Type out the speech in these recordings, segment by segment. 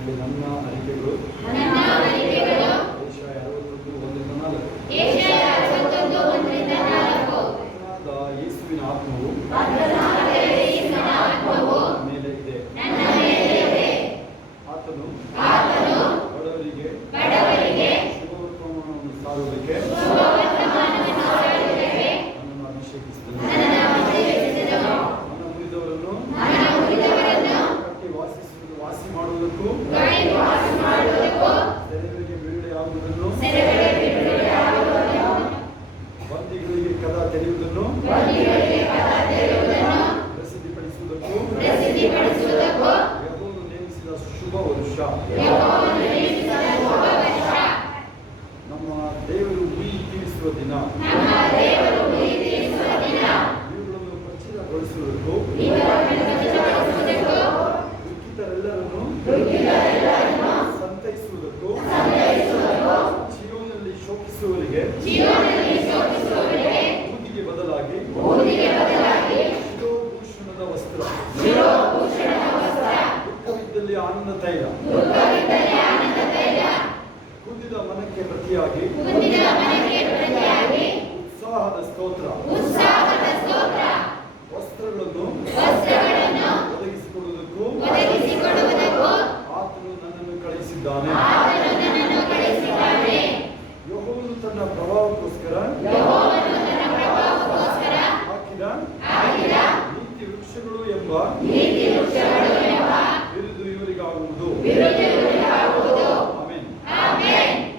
ಇಲ್ಲಿ ನನ್ನ ಅರಿಕೆಗಳು ಏಷಯ 61:1-4 ಯೇಸುವಿನ ಆತ್ಮವು ಮೇಲೆ ಇದೆ. ಆತನು ಬಡವರಿಗೆ ಶುಭವರ್ತಮಾನವನ್ನು ಸಾರುವುದಕ್ಕೆ ನನ್ನನ್ನು ಅಭಿಷೇಕಿಸಿದನು. ನನ್ನ ಮುರಿದವರನ್ನು ಕಟ್ಟಿ ವಾಸಿ ಮಾಡುವುದಕ್ಕೂ ಸೆರೆಯವರಿಗೆ ಬಿಡುಗಡೆಯಾಗುವುದನ್ನು ಬಂದಿಗಳಿಗೆ ಕದ ತೆರೆಯುವುದನ್ನು ಪ್ರಸಿದ್ಧಿಪಡಿಸುವುದಕ್ಕೂ ಯೆಹೋವನು ನೇಮಿಸಿದ ಶುಭ ವರುಷ. ನಮ್ಮ ದೇವರು ಉರಿ ತೀರಿಸುವ ದಿನ. ಇವುಗಳನ್ನು ಪ್ರಚುರಗೊಳಿಸುವುದಕ್ಕೂ ದುಃಖಿತರೆಲ್ಲರನ್ನು ಸಂತೈಸುವುದಕ್ಕೂ ಜೀವನದಲ್ಲಿ ಶೋಕಿಸುವವರಿಗೆ ಊದಿಗೆ ಬದಲಾಗಿ ಶಿರೋಭೂಷಣದ ವಸ್ತ್ರ, ದುಃಖವಿದ್ದಲ್ಲಿ ಆನಂದ ತೈಲ, ಕುದಿದ ಮನಕ್ಕೆ ಪ್ರತಿಯಾಗಿ ಉತ್ಸಾಹದ ಸ್ತೋತ್ರ ವಸ್ತ್ರಗಳನ್ನು ಒದಗಿಸಿಕೊಡುವುದಕ್ಕೂ ಆತನು ನನ್ನನ್ನು ಕಳುಹಿಸಿದ್ದಾನೆ. ಯೆಹೋವನು ತನ್ನ ಪ್ರಭಾವಕ್ಕೋಸ್ಕರ ಹಾಕಿದ ನೀತಿ ವೃಕ್ಷಗಳು ಎಂಬ ಬಿರುದು ಇವರಿಗಾಗುವುದು. ಆಮೆನ್.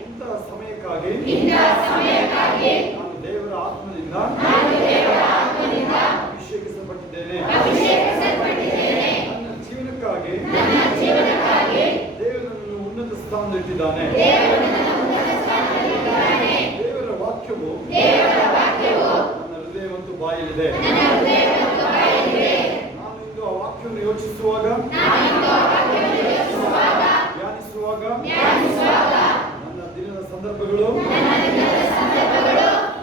ಇಂತಹ ಸಮಯಕ್ಕಾಗಿ ನಾನು ದೇವರ ಆತ್ಮದಿಂದ ಅಭಿಷೇಕಿಸಲ್ಪಟ್ಟಿದ್ದೇನೆ. ನನ್ನ ಜೀವನಕ್ಕಾಗಿ ದೇವರನ್ನು ಉನ್ನತ ಸ್ಥಾನದಲ್ಲಿಟ್ಟಿದ್ದಾನೆ. ದೇವರ ವಾಕ್ಯವು ನನ್ನ ಹೃದಯ ಮತ್ತು ಬಾಯಲ್ಲಿದೆ. ನಾನು ಇಂದು ಆ ವಾಕ್ಯವನ್ನು ಯೋಚಿಸುವಾಗ ಧ್ಯಾನಿಸುವಾಗ ನನ್ನ ದಿನದ ಸಂದರ್ಭಗಳು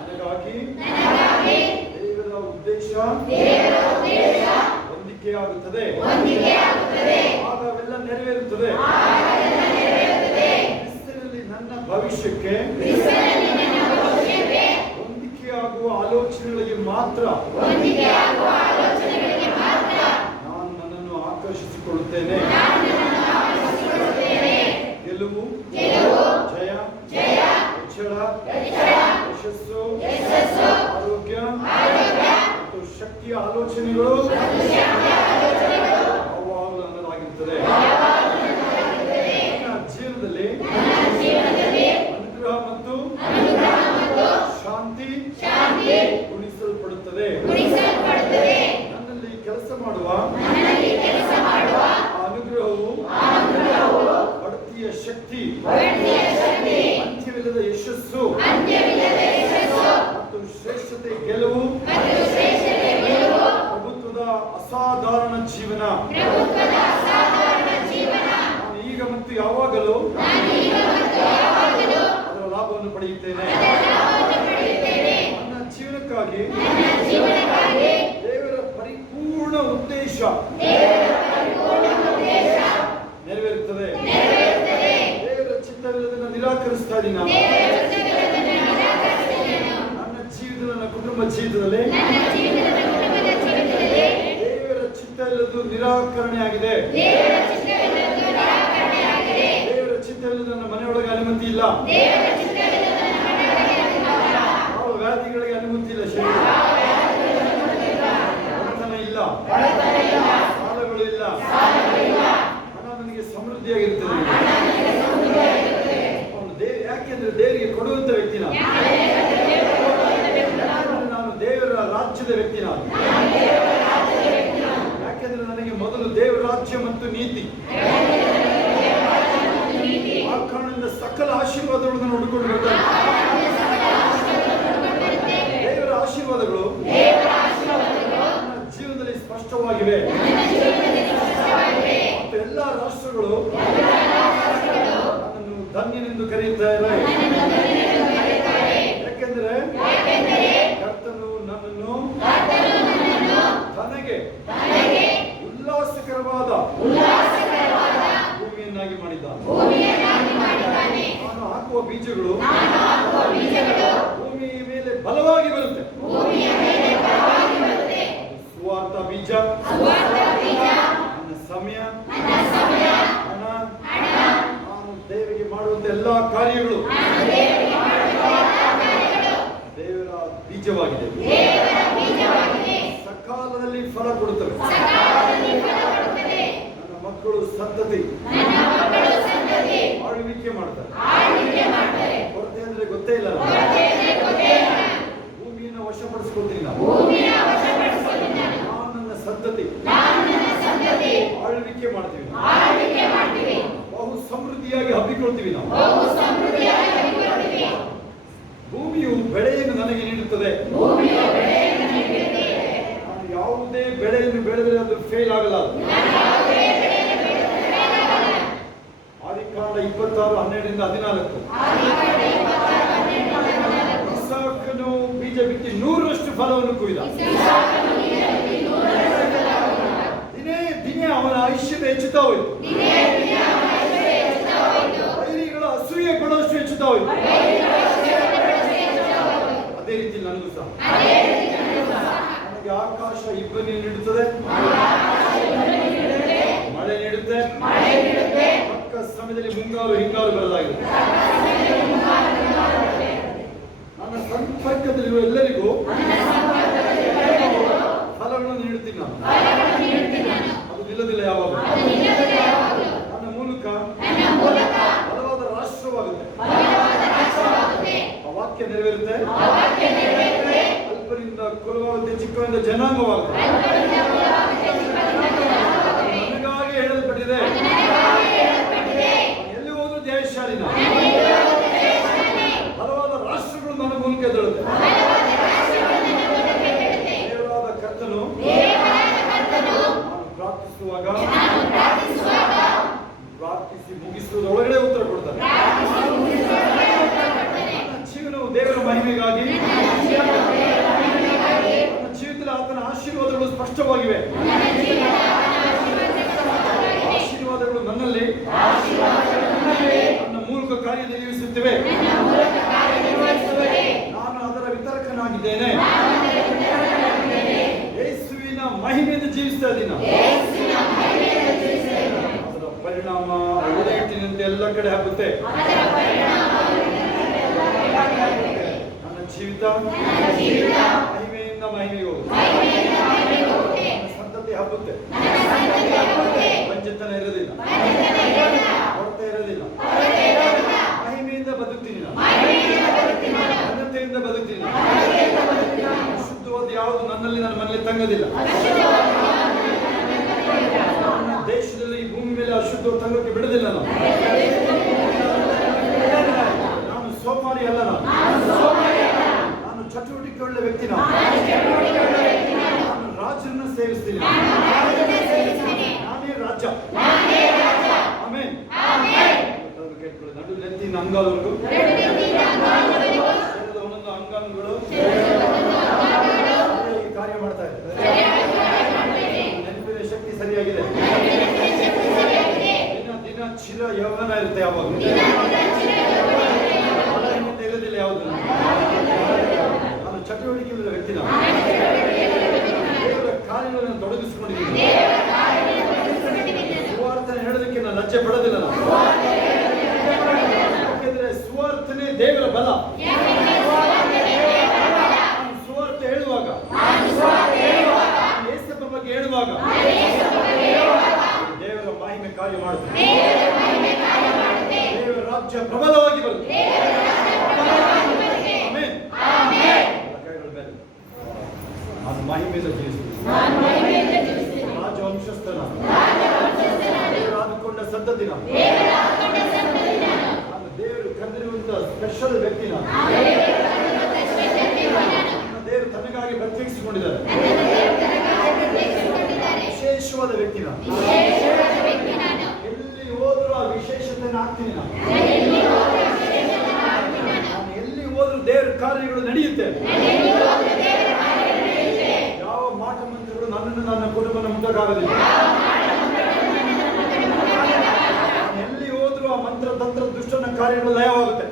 ನನಗಾಗಿ ದೇವರ ಉದ್ದೇಶ ಹೊಂದಿಕೆಯಾಗುತ್ತದೆ. ಆಗ ಅವೆಲ್ಲ ನೆರವೇರುತ್ತದೆ. ಕ್ರಿಸ್ತನಲ್ಲಿ ನನ್ನ ಭವಿಷ್ಯಕ್ಕೆ ಹೊಂದಿಕೆಯಾಗುವ ಆಲೋಚನೆಗಳಿಗೆ ಮಾತ್ರ ನಾನು ನನ್ನನ್ನು ಆಕರ್ಷಿಸಿಕೊಳ್ಳುತ್ತೇನೆ. ಗೆಲುವು, ಜಯ, ಹೆಚ್ಚಳ, ಯಶಸ್ಸು, ಆರೋಗ್ಯ ಮತ್ತು ಶಕ್ತಿಯ ಆಲೋಚನೆಗಳು ಯಾವಾಗಲೂ ನನ್ನದಾಗಿರುತ್ತದೆ. ನನ್ನ ಜೀವನದಲ್ಲಿ ಅನುಗ್ರಹ ಮತ್ತು ಶಾಂತಿ ಉಳಿಸಲ್ಪಡುತ್ತದೆ. ನನ್ನಲ್ಲಿ ಕೆಲಸ ಮಾಡುವ ಅನುಗ್ರಹವು ಬಡ್ತಿಯ ಶಕ್ತಿ, ಅಂತ್ಯವಿಲ್ಲದ ಯಶಸ್ಸು ಮತ್ತು ಶ್ರೇಷ್ಠತೆ, ಗೆಲುವು, ಪ್ರಭುತ್ವದ ಅಸಾಧಾರಣ ಜೀವನ ನಾನು ಈಗ ಮತ್ತು ಯಾವಾಗಲೂ ಅದರ ಲಾಭವನ್ನು ಪಡೆಯುತ್ತೇನೆ. ನನ್ನ ಜೀವನಕ್ಕಾಗಿ ದೇವರ ಪರಿಪೂರ್ಣ ಉದ್ದೇಶ ನೆರವೇರುತ್ತದೆ. ದೇವರ ಚಿತ್ತವಿಲ್ಲದನ್ನು ನಿರಾಕರಿಸ್ತಾ ಇದ್ದೀನಿ. ನನ್ನ ಜೀವಿತದಲ್ಲಿ, ನನ್ನ ಕುಟುಂಬ ಜೀವಿತದಲ್ಲಿ ದೇವರ ಚಿತ್ತ ಇಲ್ಲದು ನಿರಾಕರಣೆ ಆಗಿದೆ. ದೇವರ ಚಿತ್ತ ಇಲ್ಲದ ನನ್ನ ಮನೆಯೊಳಗೆ ಅನುಮತಿ ಇಲ್ಲ. ಯಾವ ವ್ಯಾಧಿಗಳಿಗೆ ಅನುಮತಿ ಇಲ್ಲ. ಬಡತನ ಇಲ್ಲ, ಸಾಲಗಳು ಇಲ್ಲ. ಹಣ ನನಗೆ ಸಮೃದ್ಧಿಯಾಗಿರ್ತದೆ. ಯಾಕೆಂದ್ರೆ ದೇವರಿಗೆ ಕೊಡುವಂತ ವ್ಯಕ್ತಿ ನಾನು. ನಾನು ದೇವರ ರಾಜ್ಯದ ವ್ಯಕ್ತಿ ನಾನು. ಯಾಕೆಂದ್ರೆ ನನಗೆ ಮೊದಲು ದೇವರ ರಾಜ್ಯ ಮತ್ತು ನೀತಿ, ಆ ಕಾರಣದಿಂದ ಸಕಲ ಆಶೀರ್ವಾದಗಳನ್ನು ನೋಡಿಕೊಂಡು ಬರ್ತಾರೆ. ದೇವರ ಆಶೀರ್ವಾದಗಳು ನನ್ನ ಜೀವನದಲ್ಲಿ ಸ್ಪಷ್ಟವಾಗಿವೆ. ಮತ್ತು ಎಲ್ಲ ರಾಷ್ಟ್ರಗಳು ನನ್ನನ್ನು ಧನ್ಯನೆಂದು ಕರೆಯುತ್ತಾರೆ. ಯಾಕೆಂದರೆ ಕರ್ತನು ನನ್ನನ್ನು ತನಗೆ ಉಲ್ಲಾಸಕರವಾದ ಭೂಮಿಯನ್ನಾಗಿ ಮಾಡಿದ್ದಾನೆ. ಬೀಜಗಳು ಭೂಮಿಯ ಮೇಲೆ ಬಲವಾಗಿ ಬರುತ್ತೆ. ಸುವಾರ್ಥ ಬೀಜ, ನನ್ನ ಸಮಯ, ಹಣ, ನಾನು ದೇವರಿಗೆ ಮಾಡುವಂತ ಎಲ್ಲಾ ಕಾರ್ಯಗಳು ದೇವರ ಬೀಜವಾಗಿದೆ. ಸಕಾಲದಲ್ಲಿ ಫಲ ಕೊಡುತ್ತವೆ. ನನ್ನ ಮಕ್ಕಳು ಸಂತತಿ ಆಳ್ವಿಕೆ ಮಾಡ್ತಾರೆ. ಕೊರತೆ ಅಂದ್ರೆ ಗೊತ್ತೇ ಇಲ್ಲ. ಭೂಮಿಯನ್ನು ವಶಪಡಿಸ್ಕೊಳ್ತೀನಿ ನಾವು. ನಾನು ನನ್ನ ಸಂತತಿ ಆಳ್ವಿಕೆ ಮಾಡ್ತೀವಿ. ಬಹು ಸಮೃದ್ಧಿಯಾಗಿ ಹಬ್ಬಿಕೊಳ್ತೀವಿ ನಾವು. ಭೂಮಿಯು ಬೆಳೆಯನ್ನು ನನಗೆ ನೀಡುತ್ತದೆ. ನಾನು ಯಾವುದೇ ಬೆಳೆಯನ್ನು ಬೆಳೆದರೆ ಅದು ಫೇಲ್ ಆಗಲ್ಲ. ಆದಿಕಾಂಡ 26:12-14. ಇಸಾಕನು ಬೀಜ ಬಿತ್ತಿ 100ರಷ್ಟು ಫಲವನ್ನು ಕೊಯ್ದ. ದಿನೇ ದಿನೇ ಅವನ ಆಯುಷ್ಯದ ಹೆಚ್ಚುತ್ತಾ ಹೋಯಿತು. ವೈರಿಗಳ ಅಸೂಯೆ ಪಡುವಷ್ಟು ಹೆಚ್ಚುತ್ತಾ ಹೋಯಿತು. ಅದೇ ರೀತಿ ನನಗೂ ಸಹ ನನಗೆ ಆಕಾಶ ಇಬ್ಬನಿ ನೀಡುತ್ತದೆ, ಮಳೆ ನೀಡುತ್ತೆ. ಪಕ್ಕ ಸಮಯದಲ್ಲಿ ಮುಂಗಾರು ಹಿಂಗಾರು ಬರಲಾಗಿದೆ. ನನ್ನ ಸಂಪರ್ಕದಲ್ಲಿರುವ ಎಲ್ಲರಿಗೂ ಫಲಗಳನ್ನು ನೀಡುತ್ತೀನಿ ನಾನು. ಅದು ನಿಲ್ಲದಿಲ್ಲ ಯಾವಾಗ. ನನ್ನ ಮೂಲಕ ಬಲವಾದ ರಾಷ್ಟ್ರವಾಗುತ್ತೆ. ಆ ವಾಕ್ಯ ನೆರವೇರುತ್ತೆ. ಅಲ್ಪರಿಂದ ಕುಲವಾಗುತ್ತೆ, ಚಿಕ್ಕವರಿಂದ ಜನಾಂಗವಾಗುತ್ತೆ. ನನಗಾಗಿ ಹೇಳಲ್ಪಟ್ಟಿದೆ. ಎಲ್ಲಿ ಹೋದ್ರೂ ಜಯಶಾಲಿನ. ಬಲವಾದ ರಾಷ್ಟ್ರಗಳು ನನ್ನ ಮೂಲಕ ಎದ್ದೇಳುತ್ತೆ. ದೇವರಾದ ಕರ್ತನು ನಾನು ಪ್ರಾರ್ಥಿಸುವಾಗ ಪ್ರಾರ್ಥಿಸಿ ಮುಗಿಸುವುದರೊಳಗಡೆ ಉತ್ತರ ಕೊಡ್ತಾರೆ. ನನ್ನ ಜೀವನವು ದೇವರ ಮಹಿಮೆಗಾಗಿ, ನನ್ನ ಜೀವಿತದಲ್ಲಿ ಆತನ ಆಶೀರ್ವಾದಗಳು ಸ್ಪಷ್ಟವಾಗಿವೆ. ಆಶೀರ್ವಾದಗಳು ನನ್ನಲ್ಲಿ ನನ್ನ ಮೂಲಕ ಕಾರ್ಯನಿರ್ವಹಿಸುತ್ತಿವೆ. ನಾನು ಅದರ ವಿತರಕನಾಗಿದ್ದೇನೆ. ಯೇಸುವಿನ ಮಹಿಮೆಯಿಂದ ಜೀವಿಸ್ತಾ ಇದ್ದೀನಿ. ಅದರ ಪರಿಣಾಮ ಉದಯಟ್ಟಿನಂತೆ ಎಲ್ಲ ಕಡೆ ಹಬ್ಬುತ್ತೆ. ನನ್ನ ಜೀವಿತ ಮಹಿಮೆಯಿಂದ ಮಹಿಮೆಗೆ ಹೋಗುತ್ತೆ. ನನ್ನ ಸಂತತಿ ಹಬ್ಬುತ್ತೆ. ವಂಚತನ ಇರೋದಿಲ್ಲ, ಕೊರತೆ ಇರೋದಿಲ್ಲ. ಮಹಿಮೆಯಿಂದ ಬದುಕ್ತೀನಿ ನಾನು. ಘನತೆಯಿಂದ ಬದುಕ್ತೀನಿ ನಾನು. ಶುದ್ಧವಾದ ಯಾವುದು ನನ್ನಲ್ಲಿ ನನ್ನ ಮನೆಯಲ್ಲಿ ತಂಗೋದಿಲ್ಲ. ನನ್ನ ದೇಶದಲ್ಲಿ ಈ ಭೂಮಿ ಮೇಲೆ ಅಶುದ್ಧ ತಂಗೋಕೆ ಬಿಡೋದಿಲ್ಲ ನಾನು. ನಾನು ಸೋಮಾರಿ ಅಲ್ಲ. ನಾನು ಚಟುವಟಿಕೆ ಉಳ್ಳ ವ್ಯಕ್ತಿ. ನಾನು ರಾಜರನ್ನ ಸೇವಿಸ್ತೀನಿ. ನಾನೇ ರಾಜ. ಆಮೆನ್. ನಡು ನೆತ್ತಿನ ಅಂಗಾಲವರೆಗೂ ಒಂದೊಂದು ಅಂಗಾಂಗಗಳು ಕಾರ್ಯ ಮಾಡ್ತಾ ಇದ್ದಾರೆ. ನೆನಪಿನ ಶಕ್ತಿ ಸರಿಯಾಗಿದೆ. ದಿನ ಚಿರ ಯೌವನ ಇರುತ್ತೆ. ಯಾವಾಗ ಇರೋದಿಲ್ಲ ಯಾವುದು. ನಾನು ಚಟುವಟಿಕೆ ಇಲ್ಲದ ವ್ಯಕ್ತಿ. ನಾನು ದೇವರ ಕಾರ್ಯಗಳನ್ನು ತೊಡಗಿಸಿಕೊಂಡಿದ್ದೀನಿ. ಸುವಾರ್ತನೆ ಹೇಳೋದಕ್ಕೆ ನಾನು ಲಜ್ಜೆ ಪಡೋದಿಲ್ಲ. ಯಾಕೆಂದ್ರೆ ಸುವಾರ್ತನೆ ದೇವರ ಬಲ. ನಾನು ಸುವಾರ್ತೆ ಹೇಳುವಾಗ, ಯೇಸಪ್ಪ ಬಗ್ಗೆ ಹೇಳುವಾಗ ದೇವರ ಮಹಿಮೆ ಕಾರ್ಯ ಮಾಡುತ್ತದೆ. ದೇವರ ರಾಜ್ಯ ಪ್ರಬಲವಾಗಿ ಬರುತ್ತೆ. ಆಮೆನ್. ನಾನು ಮಹಿಮೆಯಿಂದ ಜೀವಿಸುತ್ತೇನೆ. ರಾಜವಂಶಸ್ಥನ ಆದುಕೊಂಡ ಸಂತತಿ ನಾನು. ದೇವರು ಕರೆದಿರುವಂತ ಸ್ಪೆಷಲ್ ವ್ಯಕ್ತಿ ನಾನು. ದೇವರು ತನಗಾಗಿ ಪ್ರತ್ಯೇಕಿಸಿಕೊಂಡಿದ್ದಾರೆ. ವಿಶೇಷವಾದ ವ್ಯಕ್ತಿ ನಾನು. ಎಲ್ಲಿ ಹೋದ್ರೂ ಆ ವಿಶೇಷತೆಯನ್ನು ಹಾಕ್ತೀನಿ ನಾನು. ಎಲ್ಲಿ ಹೋದ್ರೂ ದೇವರ ಕಾರ್ಯಗಳು ನಡೆಯುತ್ತೆ. ಯಾವ ಮಾಟ ಮಂತ್ರಗಳು ನನ್ನನ್ನು ನನ್ನ ಕುಟುಂಬನ ಮುಂದಾಗೋದಿಲ್ಲ. ಎಲ್ಲಿ ಹೋದ್ರೂ ಆ ಮಂತ್ರ ತಂತ್ರ ದುಷ್ಟನ ಕಾರ್ಯಗಳು ಲಯವಾಗುತ್ತೆ.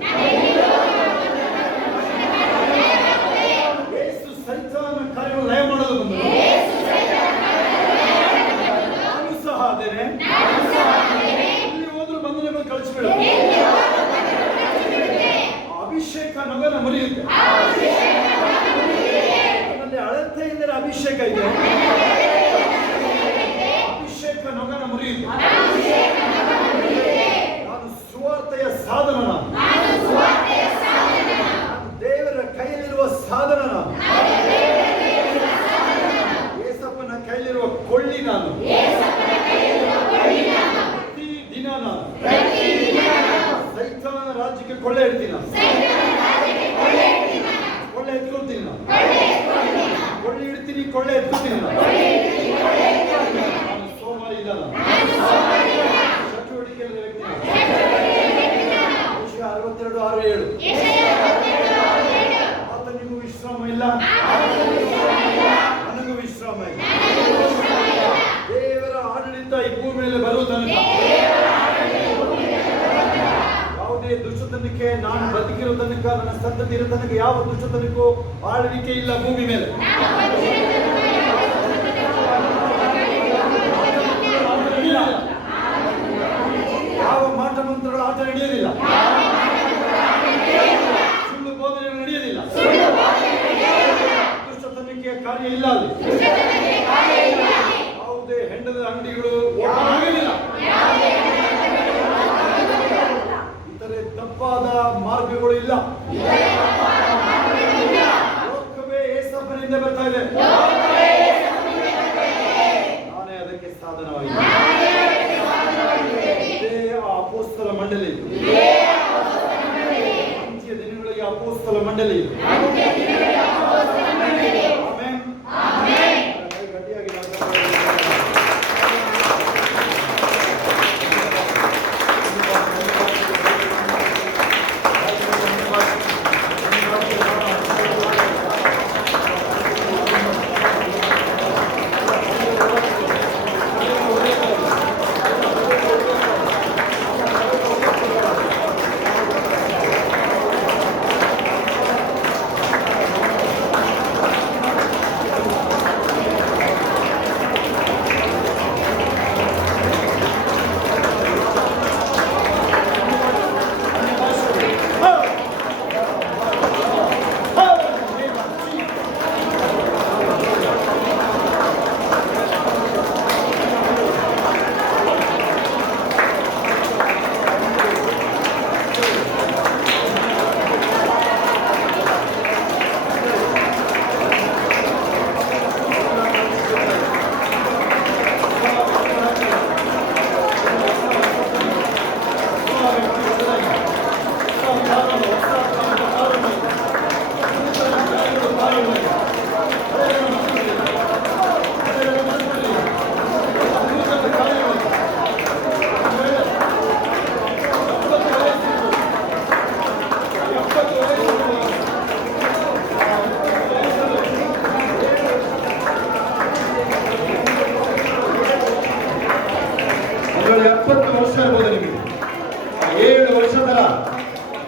ಯೇಸು ಸೈತಾನನ ಕಾರ್ಯಗಳು ಲಯ ಮಾಡಲು ಬಂದರು. ನಾನು ಸಹ ಅದೇನೆ. ಎಲ್ಲಿ ಹೋದ್ರು ಬಂಧನಗಳು ಕಳಿಸಿಬಿಡು. ಅಭಿಷೇಕ ನೊಗನ ಮುರಿಯುತ್ತೆ. ನನ್ನಲ್ಲಿ ಅಳತೆ ಇಲ್ಲದ ಅಭಿಷೇಕ ಇದೆ. ಅಭಿಷೇಕ ನೊಗನ ಮುರಿಯುತ್ತೆ. ನಾನು ಸುವಾರ್ತೆಯ ಸಾಧನ. ನಾನು ದೇವರ ಕೈಯಲ್ಲಿರುವ ಸಾಧನ. ಯೇಸಪ್ಪನ ಕೈಯಲ್ಲಿರುವ ಕೊಳ್ಳಿ ನಾನು. ಪ್ರತಿ ದಿನ ನಾನು ಸೈತಾನನ ರಾಜ್ಯಕ್ಕೆ ಕೊಳ್ಳೆ ಇಡ್ತೀನಿ. ಕೊಳ್ಳೆ ಎತ್ಕೊಳ್ತೀನಿ ನಾನು. ಕೊಳ್ಳೆ ಇಡ್ತೀನಿ, ಕೊಳ್ಳೆ ಎತ್ಕೊಳ್ತೀನಿ ನಾನು. ಸೋಮಾರಿ ಇಲ್ಲ ನಾನು. ಚಟುವಟಿಕೆ ಇಲ್ಲದ ವ್ಯಕ್ತಿ ನಾನು. 62:6-7. ಆತನಿಗೂ ವಿಶ್ರಾಮ ಇಲ್ಲ, ನನಗೂ ವಿಶ್ರಾಮ ಇಲ್ಲ. ದೇವರ ಆಡಳಿತ ಈ ಭೂಮಿ ಮೇಲೆ ಬರುವ ತನಕ ಯಾವುದೇ ದುಷ್ಟತನಕ್ಕೆ, ನಾನು ಬದುಕಿರೋ ತನಕ, ನನ್ನ ಸಂತತಿ ಇರೋ ತನಕ ಯಾವ ದುಷ್ಟತನಕ್ಕೂ ಆಳ್ವಿಕೆ ಇಲ್ಲ ಭೂಮಿ ಮೇಲೆ. ಯಾವ ಮಾಟ ಮಂತ್ರಗಳ ಆಟ ನಡೆಯೋದಿಲ್ಲ. ಸುಳ್ಳು ಬೋಧನೆಗಳು ನಡೆಯೋದಿಲ್ಲ. ದುಷ್ಟತನಕ್ಕೆ ಕಾರ್ಯ ಇಲ್ಲ ಅಲ್ಲಿ. ಯಾವುದೇ ಹೆಂಡದ ಅಂಗಡಿಗಳು ಓಪನ್ ಆಗಲಿಲ್ಲ. ಇತರೆ ತಪ್ಪಾದ ಮಾರ್ಗಗಳು ಇಲ್ಲ. ಲೋಕವೇ ಯೇಸಪ್ಪನಿಂದ ಬರ್ತಾ ಇದೆ. ನಾನೇ ಅದಕ್ಕೆ ಸಾಧನವಾಗಿದೆ. ಇದೇ ಆ ಅಪೊಸ್ತಲ ಮಂಡಳಿ. ಅಂತ್ಯ ದಿನಗಳಿಗೆ ಅಪೊಸ್ತಲ ಮಂಡಳಿ. ಆಮೆನ್. ಗಟ್ಟಿಯಾಗಿ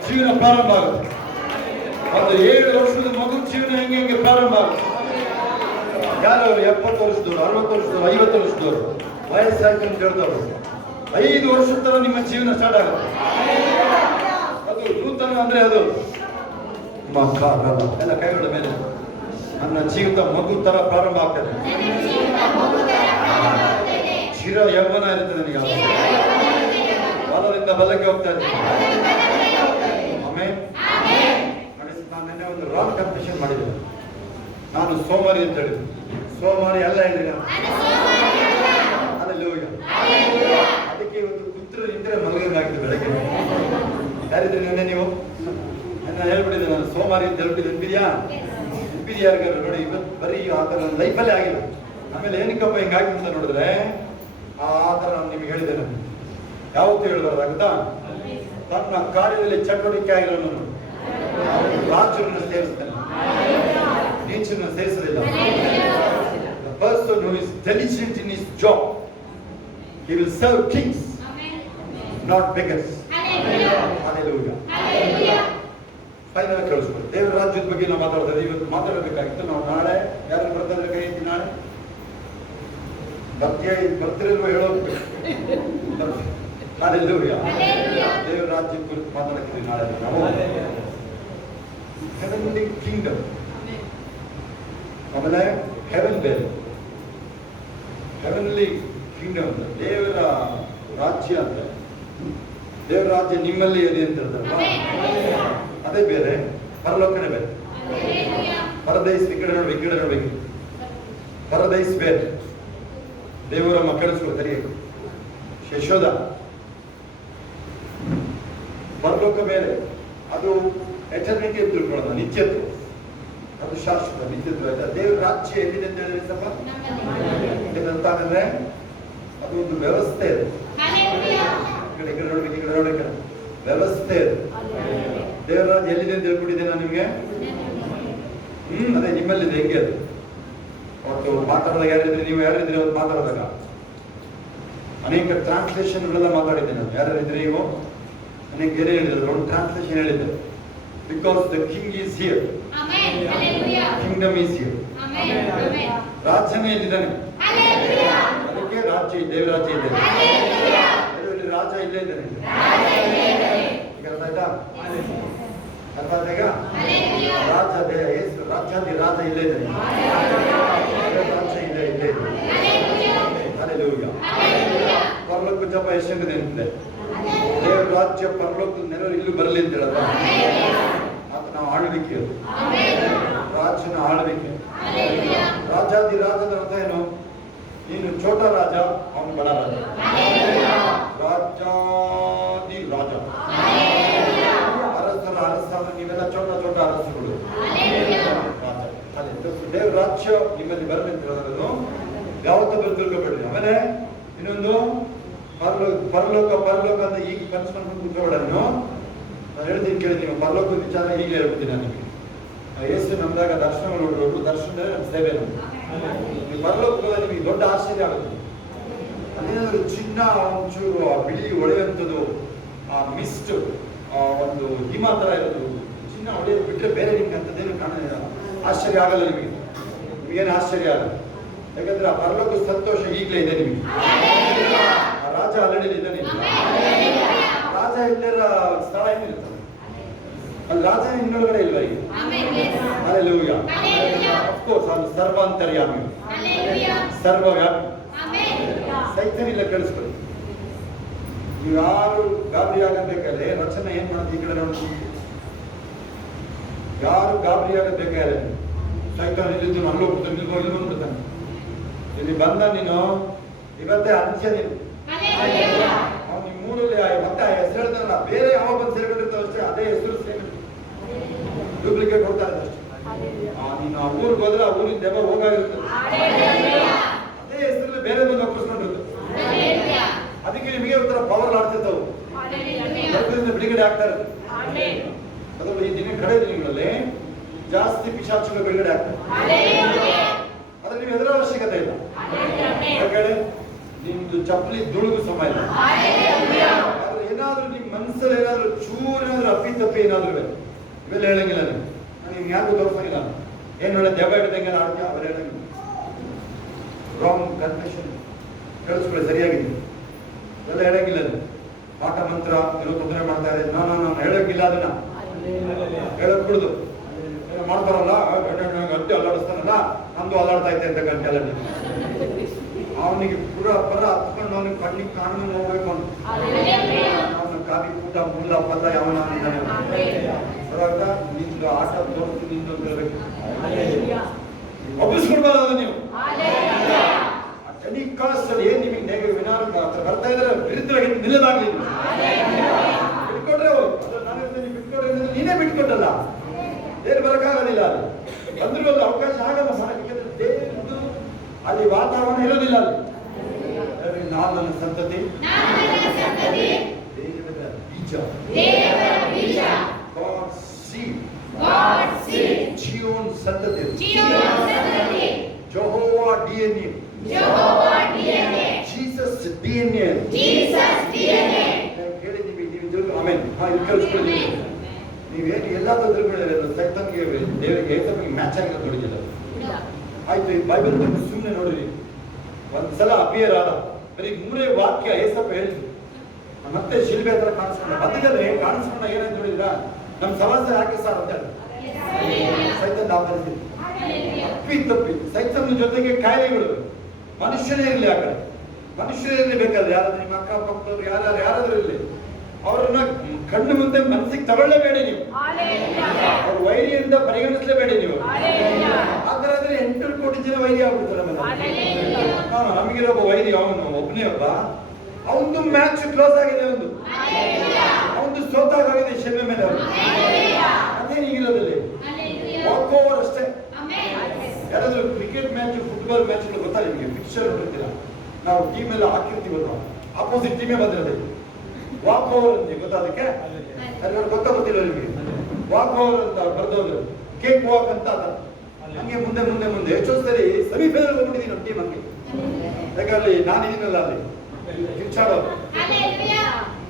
ಜೀವನ ಪ್ರಾರಂಭ ಆಗುತ್ತೆ. ಒಂದು 7 ವರ್ಷದ ಮಗು ಜೀವನ ಹೆಂಗೆ ಪ್ರಾರಂಭ ಆಗುತ್ತೆ. ಯಾರು 70 ವರ್ಷದವರು, 60 ವರ್ಷದವರು, 50 ವರ್ಷದವರು ವಯಸ್ಸಾಗಿ ಅಂತ ಹೇಳ್ದವರು 5 ವರ್ಷದ ತರ ನಿಮ್ಮ ಜೀವನ ಸ್ಟಾರ್ಟ್ ಆಗುತ್ತೆ. ಅದು ನೂತನ ಅಂದ್ರೆ ಅದು ಎಲ್ಲ ಕೈಗಳ ಮೇಲೆ ನನ್ನ ಜೀವಿತ ಮಗು ತರ ಪ್ರಾರಂಭ ಆಗ್ತದೆ. ಚಿರ ಯೌವನ ಇರ್ತದೆ ನನಗೆ. ಬಲದಿಂದ ಬಲಕ್ಕೆ ಹೋಗ್ತಾ ಇದ್ದೀನಿ. ನಾನು ನಿನ್ನೆ ಒಂದು ರಾಂಗ್ ಕನ್ಫೆಷನ್ ಮಾಡಿದ್ದೆ. ನಾನು ಸೋಮಾರಿ ಅಂತ ಹೇಳಿದೆ. ಸೋಮಾರಿ ಎಲ್ಲ ಹೇಳಿದ. ಅದಕ್ಕೆ ಒಂದು ಕುತ್ರ ನಿಂತರೆ ಮಲಗಂಗಾಗ್ತದೆ ಬೆಳಗ್ಗೆ. ಯಾರಿದ್ರೆ ನಿನ್ನೆ ನೀವು ನನ್ನ ಹೇಳ್ಬಿಟ್ಟಿದ್ದೆ, ನಾನು ಸೋಮಾರಿ ಅಂತ ಹೇಳ್ಬಿಟ್ಟಿದ್ದೆ. ನೆನಪಿದ್ಯಾ ಯಾರಿಗಾರು? ನೋಡಿ, ಇವತ್ತು ಬರೀ ಆ ಥರ ನನ್ನ ಲೈಫಲ್ಲೇ ಆಗಿಲ್ಲ. ಆಮೇಲೆ ಏನಕ್ಕಪ್ಪ ಹಿಂಗಾಗಿ ಅಂತ ನೋಡಿದ್ರೆ ಆ ಥರ ನಾನು ನಿಮ್ಗೆ ಹೇಳಿದೆ. ನಾನು ಯಾವತ್ತೂ ಹೇಳ್ಬಾರ್ದಾಗುತ್ತಾ? ತನ್ನ ಕಾರ್ಯದಲ್ಲಿ ಚಟುವಟಿಕೆ ಆಗಿರೋನು ರಾಜರನ್ನು ಸೇರಿಸ್ತಾನೆ, ನೀಚರನ್ನು ಸೇರಿಸಲಿಲ್ಲ. The person who is diligent in his job, he will serve kings, not beggars. Hallelujah. Final ಕೇಳಿಸ್ಕೊಳ್ಳಿ. ದೇವರ ರಾಜ್ಯದ ಬಗ್ಗೆ ನಾವು ಮಾತಾಡ್ತಾರೆ. ಇವತ್ತು ಮಾತಾಡಬೇಕಾಗಿತ್ತು. ನಾವು ನಾಳೆ ಯಾರು ಬರ್ತಾ ಇದ್ರೆ ಕೈ ಎತ್ತಿ. ನಾಳೆ ಬರ್ತಿರಲ್ವ ಹೇಳೋದು. Hallelujah. ದೇವರ ರಾಜ್ಯದ ಕುರಿತು ಮಾತಾಡ್ತೀವಿ ನಾಳೆ ನಾವು. ಹೆವೆನ್ಲಿ ಕಿಂಗ್ಡಮ್, ಆಮೇಲೆ ಹೆವೆನ್ ಬೇರೆ. ಹೆವೆನ್ಲಿ ಕಿಂಗ್ಡಮ್ ಅಂತ ದೇವರ ರಾಜ್ಯ ಅಂತ. ದೇವರ ರಾಜ್ಯ ನಿಮ್ಮಲ್ಲಿ ಇದೆ ಅಂತ ಹೇಳ್ತಾರೆ. ಅದೇ ಬೇರೆ, ಪರಲೋಕನೇ ಬೇರೆ. ಪರದೈಸ್ ಈ ಕಡೆ ನೋಡ್ಬೇಕು, ಈ ಕಡೆ ನೋಡ್ಬೇಕು. ಪರದೈಸ್ ಬೇರೆ. ದೇವರ ಮಕ್ಕಳಿಸ್ಕೊ ಸರಿಯಾಗಿ ಯಶೋಧ. ಪರಲೋಕ ಬೇರೆ, ಅದು ಎಟರ್ನಿಟಿ ಅಂತ ತಿಳ್ಕೊಳ್ಳೋಣ, ನಿತ್ಯತ್ವ. ಅದು ಶಾಶ್ವತ ನಿತ್ಯತ್ವ. ದೇವರ ರಾಜ್ಯ ಎಲ್ಲಿದೆ ಅಂತ ಹೇಳಿದ್ರೆ ಸ್ವಲ್ಪ ಏನಂತಾದ್ರೆ ಅದು ಒಂದು ವ್ಯವಸ್ಥೆ ಇದೆ. ಈ ಕಡೆ ನೋಡ್ಬೇಕು, ಈ ಕಡೆ ನೋಡ್ಬೇಕು, ವ್ಯವಸ್ಥೆ ಇದೆ. ದೇವರ ರಾಜ್ಯ ಎಲ್ಲಿದೆ ಅಂತ ಹೇಳ್ಕೊಟ್ಟಿದ್ದೆ ನಾನು ನಿಮ್ಗೆ. ಅದೇ ನಿಮ್ಮಲ್ಲಿದೆ. ಹೆಂಗೆ ಅದು ಅವತ್ತು ಮಾತಾಡಿದಾಗ ಯಾರಿದ್ರೆ, ನೀವು ಯಾರಿದ್ರಿ ಅವತ್ತು ಮಾತಾಡಿದಾಗ ಅನೇಕ ಟ್ರಾನ್ಸ್ಲೇಷನ್ಗಳೆಲ್ಲ ಮಾತಾಡಿದ್ದೆ ನಾನು. ಯಾರಿದ್ರಿ ನೀವು? ಅನೇಕ ಏನೇ ಹೇಳಿದ್ರು, ಒಂದು ಟ್ರಾನ್ಸ್ಲೇಷನ್ ಹೇಳಿದ್ದೆ. Because the king is here, kingdom is here. ರಾಜ್ಯನೇ ಇಲ್ಲಿದ್ದಾನೆ, ಅದಕ್ಕೆ ರಾಜ್ಯ, ದೇವರ ರಾಜ್ಯ ಇದೆ. ರಾಜ ಇಲ್ಲೇ ಇದ್ದಾನೆ. ಅರ್ಥ ಆಯ್ತಾ? ಅರ್ಥ ಆದಾಗ ರಾಜ ರಾಜ್ಯಾಧಿ ರಾಜ ಇಲ್ಲೇ ಇದ್ದಾನೆ. ರಾಜ್ಯ ಇಲ್ಲೇ ಇಲ್ಲೇ ಇದೆ. Hallelujah. ಪರಲೋಕ ಜಪ ಎಷ್ಟು ನೆನಪಿದೆ. ದೇವರ ರಾಜ್ಯ ಪರಲೋಕದ ನೆರವು ಇಲ್ಲೂ ಬರಲಿ ಅಂತ ಹೇಳಲ್ಲ. ಆತ ನಾವು ಆಳ್ವಿಕೆ, ಅದು ರಾಜ್ಯನ ಆಳ್ವಿಕೆ. ರಾಜಾದಿ ರಾಜದ ಅರ್ಥ ಏನು? ನೀನು ಛೋಟ ರಾಜ, ಅವನು ಬಡ ರಾಜ. ರಾಜಾದಿ ರಾಜ, ಅರಸರ ಅರಸ. ನೀವೆಲ್ಲ ಛೋಟ ಛೋಟ ಅರಸರುಗಳು. ದೇವ್ರ ರಾಜ್ಯ ನಿಮ್ಮಲ್ಲಿ ಬರಲಿ ಅಂತ ಹೇಳೋದು ಯಾವತ್ತೂ ತಿಳ್ಕೊಬೇಡ್ರಿ. ಆಮೇಲೆ ಇನ್ನೊಂದು ಪರಲೋಕ ಅಂತ ಈಗ ಕನ್ಸ್ಕೊಂಡು ಕೂತ್ಕೊಬೇಡ. ನಾನು ಹೇಳ್ತೀನಿ ಕೇಳಿ, ನೀವು ಪರಲೋಕದ ವಿಚಾರ ಈಗಲೇ ಹೇಳ್ಬಿಡ್ತೀನಿ ನಾನು ನಿಮಗೆ. ಯೇಸು ನಮ್ದಾಗ ದರ್ಶನಗಳು ನೋಡೋದು, ದರ್ಶನ ನಮ್ಮ ಸೇವೆ. ನೀವು ಪರಲೋಕದ ನಿಮಗೆ ದೊಡ್ಡ ಆಶ್ಚರ್ಯ ಆಗುತ್ತೆ. ಅದೇನಾದ್ರು ಚಿನ್ನ ಒಂಚೂರು ಆ ಬಿಳಿ ಹೊಳೆಯುವಂಥದ್ದು, ಆ ಮಿಸ್ಟ್, ಒಂದು ಹಿಮ ತರ ಇರೋದು, ಚಿನ್ನ ಹೊಳೆಯೋದು ಬಿಟ್ಟರೆ ಬೇರೆ ನಿಮ್ಗೆ ಅಂಥದ್ದೇನು ಆಶ್ಚರ್ಯ ಆಗಲ್ಲ. ನಿಮಗೇನು ಆಶ್ಚರ್ಯ ಆಗಲ್ಲ. ಯಾಕಂದ್ರೆ ಆ ಪರಲೋಕ ಸಂತೋಷ ಈಗಲೇ ಇದೆ ನಿಮಗೆ. ಆ ರಾಜ ಆಲ್ರೆಡಿ ಇದ್ದಾನೆ. ರಾಜ ಇಲ್ಲರ ಸ್ಥಳ ಏನಿರ್ತದೆ ಅಲ್ಲಿ, ರಾಜ ಇನ್ನೊಳಗಡೆ ಇಲ್ವಾ ಈಗ? Hallelujah. Of course, ಅದು ಸರ್ವಾಂತರ್ಯಾಮಿ, ಸರ್ವವ್ಯಾಪಿ. ಸೈತನಿಲ್ಲ, ಕೇಳಿಸ್ಕೊಳ್ಳಿ. ನೀವು ಯಾರು ಗಾಬರಿ ಆಗಬೇಕಾದ್ರೆ ರಚನೆ ಏನ್ ಮಾಡೋದು? ಈ ಕಡೆ ನೋಡಿ, ಯಾರು ಗಾಬರಿ ಆಗಬೇಕಾದ್ರೆ ಸೈತಾನ ಇಲ್ಲಿದ್ದು ಅಲ್ಲೋಗ್ಬಿಟ್ಟು ಇಲ್ಲಿ ಬಂದ್ಬಿಡ್ತಾನೆ. ಇಲ್ಲಿ ಬಂದ ನೀನು ಇವತ್ತೇ ಅಂತ್ಯ. ನೀನು ಅವ್ನು ನಿಮ್ಮ ಮೂರಲ್ಲಿ ಮತ್ತೆ ಆ ಹೆಸರು ಹೇಳ್ತಾನಲ್ಲ, ಬೇರೆ ಯಾವ ಬಂದು ಸೇರ್ಕೊಂಡಿರ್ತಾವ ಅಷ್ಟೇ, ಅದೇ ಹೆಸರು ಸೇರಿ ಡೂಪ್ಲಿಕೇಟ್ ಕೊಡ್ತಾ ಇರ್ತದೆ ಅಷ್ಟೇ. ನೀನು ಆ ಊರಿಗೆ ಹೋದ್ರೆ ಆ ಊರಿನ ದೆವ್ವ ಹೋಗಾಗಿರ್ತದೆ, ಅದೇ ಹೆಸರಲ್ಲಿ ಬೇರೆ ಬಂದು ಒಪ್ಪಿಸ್ಕೊಂಡಿರ್ತದೆ. ಅದಕ್ಕೆ ನಿಮಗೆ ಒಂಥರ ಪವರ್ ಆಡ್ತಿರ್ತಾವು, ಬಿಡುಗಡೆ ಆಗ್ತಾ ಇರುತ್ತೆ. ಅದರಲ್ಲಿ ಈ ದಿನ ಕಡೆ ದಿನಗಳಲ್ಲಿ ಜಾಸ್ತಿ ಪಿಶಾಚುಗಳು ಬಿಡುಗಡೆ ಆಗ್ತದೆ. ಅದ್ರಲ್ಲಿ ನೀವು ಎದುರ ಅವಶ್ಯಕತೆ ಇಲ್ಲ. ಯಾಕಂದ್ರೆ ನಿಮ್ದು ಚಪ್ಪಲಿ ದುಳುಗು ಸಮಯ ಇಲ್ಲ. ಆದ್ರೆ ಏನಾದ್ರೂ ನಿಮ್ ಮನಸ್ಸಲ್ಲಿ ಏನಾದ್ರು ಚೂರು ಏನಾದ್ರು ಅಪ್ಪಿ ಏನಾದ್ರು ಇವೆಲ್ಲ ಹೇಳಂಗಿಲ್ಲ. ನಾನು ನಿಮ್ಗೆ ಯಾರಿಗೂ ತೋರಿಸಂಗಿಲ್ಲ. ಏನ್ ಹೇಳ ದೆವ್ವ ಹಿಡಿದಂಗೆ ಆಡ್ತೀಯ ಅವ್ರು ಹೇಳಂಗಿಲ್ಲ. ರಾಂಗ್ ಕನ್ಫೆಷನ್ ಕೇಳಿಸ್ಕೊಳ್ಳಿ, ಸರಿಯಾಗಿದೆ. ಎಲ್ಲ ಹೇಳಂಗಿಲ್ಲ. ಪಾಠ ಮಂತ್ರ ಇರೋ ತೊಂದರೆ ಮಾಡ್ತಾರೆ. ನಾನು ಹೇಳಕ್ಕಿಲ್ಲ, ಅದನ್ನ ಹೇಳಕ್ ಬಿಡುದು. ಮಾಡ್ತಾರಲ್ಲ, ಗಟ್ಟಿ ಅಲ್ಲಾಡಿಸ್ತಾನಲ್ಲ, ನಮ್ದು ಅಲ್ಲಾಡ್ತಾ ಐತೆ ಅಂತ ಗಂಟೆಲ್ಲ. ಅವನಿಗೆ ಪುರ ಪರ ಹತ್ಕೊಂಡು ಅವನಿಗೆ ಕಣ್ಣಿಗೆ ಕಾಣು ಹೋಗ್ಬೇಕು ಅಂತ. ಅವನ ಕಾಫಿ ಊಟ ಮುಲ್ಲ ಪಲ್ಲ ಯಾವನ ನಿಂದು ಆಟ ತೋರಿಸ್ತು ನಿಂದು ಅಂತ ಹೇಳ್ಬೇಕು. ಒಪ್ಪಿಸ್ಕೊಡ್ಬಾರ್ದು ನೀವು. ಎನಿ ಕಾಸ್ಟ್ ಅಲ್ಲಿ ಏನ್ ನಿಮಗೆ ಏನಾದ್ರು ಬರ್ತಾ ಇದ್ರೆ ವಿರುದ್ಧವಾಗಿ ನಿಲ್ಲದಾಗ್ಲಿ. ಬಿಟ್ಕೊಟ್ರೆ ಬಿಟ್ಕೊಟ್ರೆ ನೀನೇ ಬಿಟ್ಕೊಟ್ಟಲ್ಲ, ಏನು ಬರಕ್ಕಾಗೋದಿಲ್ಲ. ಅದು ಬಂದ್ರು ಒಂದು ಅವಕಾಶ ಆಗಲ್ಲ ಮಾಡಕ್ಕೆ. ದೇವ್ರದ್ದು ಅಲ್ಲಿ ವಾತಾವರಣ ಇರೋದಿಲ್ಲ. ಅಲ್ಲಿ ನಾನು ನನ್ನ ಸಂತತಿ ದೇವರ ಬೀಜ, God's seed, ಜೀವನ್ ಸಂತತಿ, ಜೆಹೋವಾ DNA, ಜೀಸಸ್ DNA. ಕೇಳಿದ್ದೀವಿ ನೀವು. ಆಮೇಲೆ ಇದು ಕಲಿಸ್ಕೊಳ್ಳಿ. ನೀವೇನು ಎಲ್ಲಾದ್ರೂ ತಿಳ್ಕೊಂಡಿಲ್ಲ, ಸೈತಾನ್ಗೆ ದೇವರಿಗೆ ಏಸಪ್ಪಿಗೆ ಮ್ಯಾಚ್ ಆಗಿರೋದು ನೋಡಿದಿಲ್ಲ. ಆಯ್ತು, ಈ ಬೈಬಲ್ ತಂದು ಸುಮ್ಮನೆ ನೋಡಿರಿ. ಒಂದ್ಸಲ ಅಪಿಯರ್ ಆದ ಬರೀ 3 ವಾಕ್ಯ ಏಸಪ್ಪ ಹೇಳಿದ್ರು. ಮತ್ತೆ ಶಿಲ್ಬೆ ಹತ್ರ ಕಾಣಿಸ್ಕೊಂಡ, ಮಧ್ಯದಲ್ಲಿ ಕಾಣಿಸ್ಕೊಂಡ ಏನಂತ ನೋಡಿದ್ರ, ನಮ್ಮ ಸಮಾಜ ಯಾಕೆ ಸರ್ ಅಂತ ಸೈತನ್ ಪರಿಸ್ಥಿತಿ ತಪ್ಪಿ ಸೈತನ್ ಜೊತೆಗೆ ಕಾಯಿಲೆಗಳು. ಮನುಷ್ಯನೇ ಇರಲಿ, ಆ ಕಡೆ ಮನುಷ್ಯನೇ ಇರಲಿ ಬೇಕಾದ್ರೆ, ಯಾರಾದ್ರೂ ನಿಮ್ಮ ಅಕ್ಕ ಪಕ್ಕದವ್ರು ಯಾರಾದ್ರೂ ಇರಲಿ, ಅವರನ್ನ ಕಣ್ಣು ಮುಂದೆ ಮನಸ್ಸಿಗೆ ತಗೊಳ್ಳೇಬೇಡಿ ನೀವು. ಅವ್ರ ವೈರಿಯಿಂದ ಪರಿಗಣಿಸಲೇಬೇಡಿ ನೀವು. ಆತರ ಆದ್ರೆ 800 ಕೋಟಿ ಜನ ವೈರಿ ಆಗ್ಬಿಡ್ತಾರೆ. ನಮಗಿರೋ ಒಬ್ಬ ವೈರಿ, ಅವನು ಒಬ್ಬನೇ ಒಬ್ಬ. ಅವನು ಮ್ಯಾಚ್ ಕ್ಲೋಸ್ ಆಗಿದೆ, ಅವನು ಸೋತಾಗಿದೆ ಶಿಲ್ವೆ ಮೇಲೆ. ಅದೇನಿಗಿರೋದಲ್ಲಿ ವಾಕ್ ಓವರ್ ಅಷ್ಟೇ. ಯಾರಾದ್ರೂ ಕ್ರಿಕೆಟ್ ಮ್ಯಾಚ್, ಫುಟ್ಬಾಲ್ ಮ್ಯಾಚ್ ಗೊತ್ತಾ ನಿಮಗೆ? ಪಿಕ್ಚರ್ ನೋಡ್ತೀರ, ನಾವು ಟೀಮ್ ಎಲ್ಲ ಹಾಕಿರ್ತೀವಲ್ವಾ, ಆಪೋಸಿಟ್ ಟೀಮೇ ಬಂದಿರೋದು ವಾಕ್ ಓವರ್ ಅಂತ. ಗೊತ್ತಾದಕ್ಕೆ ಗೊತ್ತಿಲ್ಲ ನಿಮಗೆ? ವಾಕ್ ಓವರ್ ಅಂತ ಬರ್ದೋದ್ರು, ಕೇಕ್ ವಾಕ್ ಅಂತ. ಹಂಗೆ ಮುಂದೆ ಮುಂದೆ ಮುಂದೆ ಎಷ್ಟೋ ಸರಿ ಸೆಮಿಫೈನಲ್ ಹೋಗ್ಬಿಟ್ಟಿದ್ದೀನಿ ನಮ್ಮ ಟೀಮ್. ಹಂಗೆ ಯಾಕಂದ್ರೆ ನಾನು ಇದೀನಲ್ಲ ಅಲ್ಲಿ ಕಿರ್ಚಾಡೋದು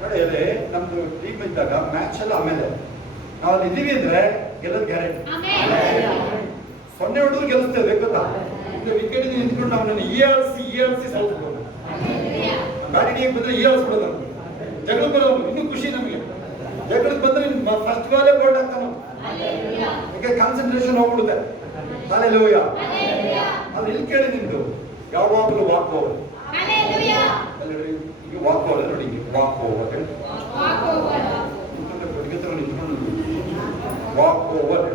ನೋಡಿ. ಅದೇ ನಮ್ದು ಟೀಮ್ ಇದ್ದಾಗ ಮ್ಯಾಚ್ ಎಲ್ಲ ಆಮೇಲೆ ನಾವು ಅಲ್ಲಿ ಇದೀವಿ ಅಂದ್ರೆ ಗೆಲ್ಲೋದು ಗ್ಯಾರಂಟಿ. 0 ಹೊಡೆದ್ರು ಗೆಲ್ಲಿಸ್ತೇವೆ ಗೊತ್ತಾ. ವಿಕೆಟ್ ನಿಂತ್ಕೊಂಡು ನಾವು ಈಯಾಳಿಸಿ ಸೋಲ್ಸ್ಬೋದು. ಗಾಡಿ ಬಂದ್ರೆ ಈಯಾಳಿಸ್ಬಿಡೋದು, ಜಗಳ ಬರೋದು ಇನ್ನೂ ಖುಷಿ ನಮಗೆ. ಜಗಳಕ್ಕೆ ಬಂದ್ರೆ ಫಸ್ಟ್ ಬಾಲೇ ಬೋಲ್ಡ್ ಆಗ್ತಾನೆ, ಯಾಕೆ ಕಾನ್ಸಂಟ್ರೇಷನ್ ಹೋಗ್ಬಿಡುತ್ತೆ. ಹಲ್ಲೆಲೂಯಾ. ಅದು ಇಲ್ಲಿ ಕೇಳಿ ನಿಂದು ಯಾವಾಗಲೂ ವಾಕ್ ಓವರ್. ಈಗ ವಾಕ್ ಓವರ್ ನೋಡಿ, ವಾಕ್ ಓವರ್ ವಾಕ್ ಓವರ್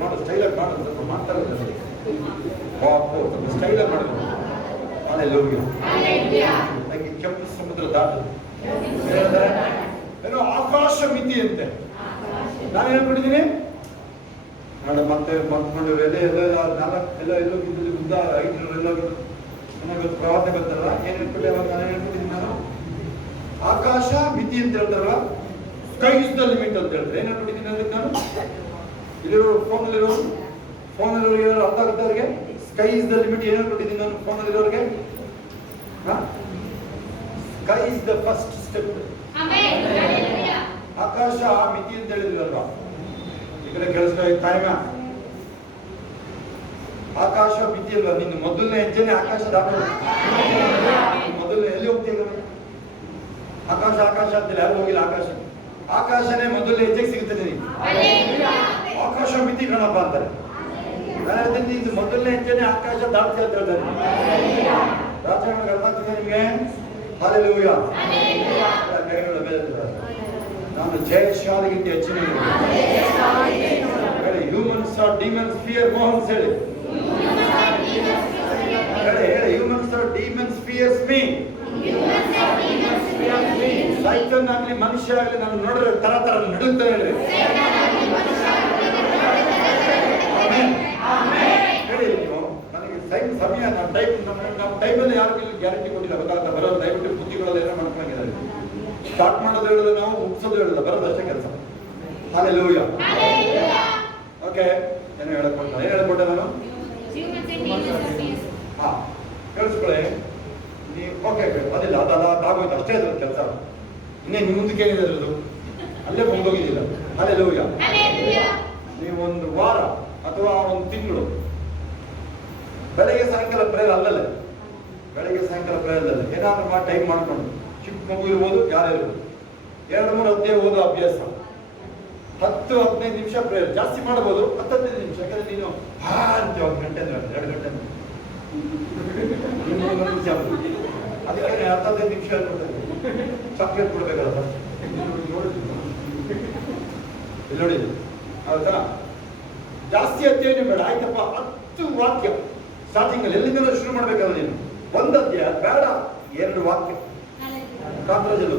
ಮಾಡು, ಸ್ಟೈಲಾಗಿ ಮಾಡು. ಸ್ವಲ್ಪ ಮಾಡ್ತಾರೆ ವಾಕ್ ಓವರ್, ಸ್ವಲ್ಪ ಸ್ಟೈಲಾಗಿ ಮಾಡೋದು. ಹಲ್ಲೆಲೂಯಾ. ಹಾಗೆ ಕೆಂಪು ಸಮುದ್ರ ದಾಟು ಏನೋ ಆಕಾಶ ಮಿತಿ ಅಂತೆ. ನಾನು ಹೇಳ್ಬಿಟ್ಟಿದ್ದೀನಿ ನೋಡ. ಮತ್ತೆ ಮತ್ಕೊಂಡು ಎಲ್ಲೋಗಿದ್ದು ಉದ್ದ 5 ಎಲ್ಲೋಗಿದ್ದು ನನಗೆ ಪ್ರವಾಸ ಗೊತ್ತಲ್ಲ. ಏನ್ ಹೇಳ್ಬಿಟ್ಟೆ ಅವಾಗ? ನಾನು ಹೇಳ್ಬಿಟ್ಟಿದ್ದೀನಿ, ನಾನು ಆಕಾಶ ಮಿತಿ ಅಂತ ಹೇಳ್ತಾರಲ್ಲ, ಸ್ಕೈ ಇಸ್ ದ ಲಿಮಿಟ್ ಅಂತ ಹೇಳ್ತಾರೆ. ಏನ್ ಹೇಳ್ಬಿಟ್ಟಿದ್ದೀನಿ ಅದಕ್ಕೆ ನಾನು? ಇಲ್ಲಿರೋ ಫೋನಲ್ಲಿರೋರಿಗೆ ಅರ್ಥ ಆಗುತ್ತೆ ಅವ್ರಿಗೆ. ಸ್ಕೈ ಇಸ್ ದ ಲಿಮಿಟ್ ಏನ್ ಹೇಳ್ಬಿಟ್ಟಿದ್ದೀನಿ ನಾನು ಫೋನಲ್ಲಿರೋರಿಗೆ? Sky is the first step. ಆಕಾಶ ಮಿತಿ ಅಂತ ಹೇಳಿದ್ರಲ್ವಾ? ಈ ಕಡೆ ಕೆಲಸ ಟೈಮ್. ಆಕಾಶ ಮಿತಿ ಅಲ್ವಾ? ನಿನ್ನ ಮೊದಲನೇ ಹೆಜ್ಜೆನೆ ಆಕಾಶ ದಾಟೋದು. ಮೊದಲನೇ ಎಲ್ಲಿ ಹೋಗ್ತೀಗ? ಆಕಾಶ ಅಂತಿಲ್ಲ, ಯಾರು ಹೋಗಿಲ್ಲ ಆಕಾಶ. ಆಕಾಶನೇ ಮೊದಲನೇ ಹೆಜ್ಜೆಗೆ ಸಿಗುತ್ತೆ ನಿನಗೆ. ಆಕಾಶ ಮಿತಿ ಕಣಪ್ಪ ಅಂತಾರೆ. ನಾನು ಹೇಳ್ತೀನಿ, ನಿಂದು ಮೊದಲನೇ ಹೆಜ್ಜೆನೆ ಆಕಾಶ ದಾಟ್ತಿ ಅಂತ ಹೇಳ್ತಾರೆ. ರಾಜಕಾರಣ ಅರ್ಥ ಆಗ್ತದೆ ನಿಮಗೆ? ಹಲ್ಲೆಲೂಯಾ. ನಾನು ಜಯಶಾಲಿಗಿಂತ ಹೆಚ್ಚಿನ ಹೇಳಿ. ಹ್ಯೂಮನ್ಸ್ ಆರ್ ಡಿಮನ್ಸ್ ಫಿಯರ್ ಮೋಹನ್ಸ್ ಹೇಳಿ. ಹೇಳಿ humans are demons fears me. ಸೈತನ್ ಆಗ್ಲಿ ಮನುಷ್ಯ ಆಗ್ಲಿ ನಾನು ನೋಡಿದ್ರೆ ತರ ನಡುತ್ತಾರೆ ಹೇಳಿ. ಹೇಳಿ ನೀವು ನನಗೆ ಸಮಯ ನಮ್ಮ ಟೈಮಲ್ಲಿ ಯಾರಿಗೂ ಗ್ಯಾರಂಟಿ ಕೊಟ್ಟಿಲ್ಲ. ಗೊತ್ತಾಗ್ತಾ ಬರೋದು ದಯವಿಟ್ಟು ಬುದ್ಧಿಗಳಲ್ಲಿ ಏನೋ ಮಾಡ್ಕೊಂಡಿದ್ದಾರೆ. ಸ್ಟಾರ್ಟ್ ಮಾಡೋದು ಹೇಳೋದು ನಾವು, ಮುಗಿಸೋದು ಹೇಳೋದು, ಬರೋದಷ್ಟೇ ಕೆಲಸ. ಹಲ್ಲೆಲೂಯಾ. ಓಕೆ, ಏನು ಹೇಳ್ಕೊಟ್ಟೆ ನಾನು? ಹಾ, ಕೇಳಿಸ್ಕೊಳ್ಳಿ ನೀವು. ಓಕೆ, ಅದಿಲ್ಲ, ಅದಾಗೋಯ್ತು ಅಷ್ಟೇ ಅದ್ರ ಕೆಲಸ. ಇನ್ನೇ ನಿಮ್ಮ ಮುಂದಕ್ಕೆ ಏನಿದೆ ಅದ್ರದ್ದು? ಅಲ್ಲೇ ಮುಂದೋಗಿದ್ದಿಲ್ಲ. ಹಲ್ಲೆಲೂಯಾ. ನೀವು ಒಂದು ವಾರ ಅಥವಾ ಒಂದು ತಿಂಗಳು ಬೆಳಗ್ಗೆ ಸಾಯಂಕಾಲ ಪ್ರೇಯರ್ ಅಲ್ಲಲ್ಲೇ, ಬೆಳಗ್ಗೆ ಸಾಯಂಕಾಲ ಪ್ರೇಯರ್ ಅಲ್ಲದೆ ಏನಾದ್ರೂ ಮಾಡಿ ಟೈಮ್ ಮಾಡ್ಕೊಂಡು, ಚಿಕ್ಕ ಮಗು ಇರ್ಬೋದು, ಯಾರೇ ಇರ್ಬೋದು, 2-3 ಅಧ್ಯಾಯ ಓದೋ ಅಭ್ಯಾಸ. 10-15 ನಿಮಿಷ ಪ್ರೇಯರ್, ಜಾಸ್ತಿ ಮಾಡಬಹುದು 10-15 ನಿಮಿಷ. ಯಾಕಂದ್ರೆ ನೀನು ಅಂತೀವಿ 1 ಗಂಟೆ ಅಂದ್ರೆ 2 ಗಂಟೆ ಅದಕ್ಕೆ 10-15 ನಿಮಿಷ ಚಾಕ್ಲೇಟ್ ಕೊಡ್ಬೇಕಲ್ಲ ಇಲ್ಲಿ ನೋಡಿ. ಹೌದಾ? ಜಾಸ್ತಿ ಅಧ್ಯಾಯ ಬೇಡ, ಆಯ್ತಪ್ಪ. 10 ವಾಕ್ಯ ಸ್ಟಾರ್ಟಿಂಗ್ ಅಲ್ಲಿ ಎಲ್ಲಿಂದ ಶುರು ಮಾಡ್ಬೇಕಲ್ಲ ನೀನು. 1 ಅಧ್ಯಾಯ ಬೇಡ, 2 ವಾಕ್ಯ ಕಾಂತರಾಜಲು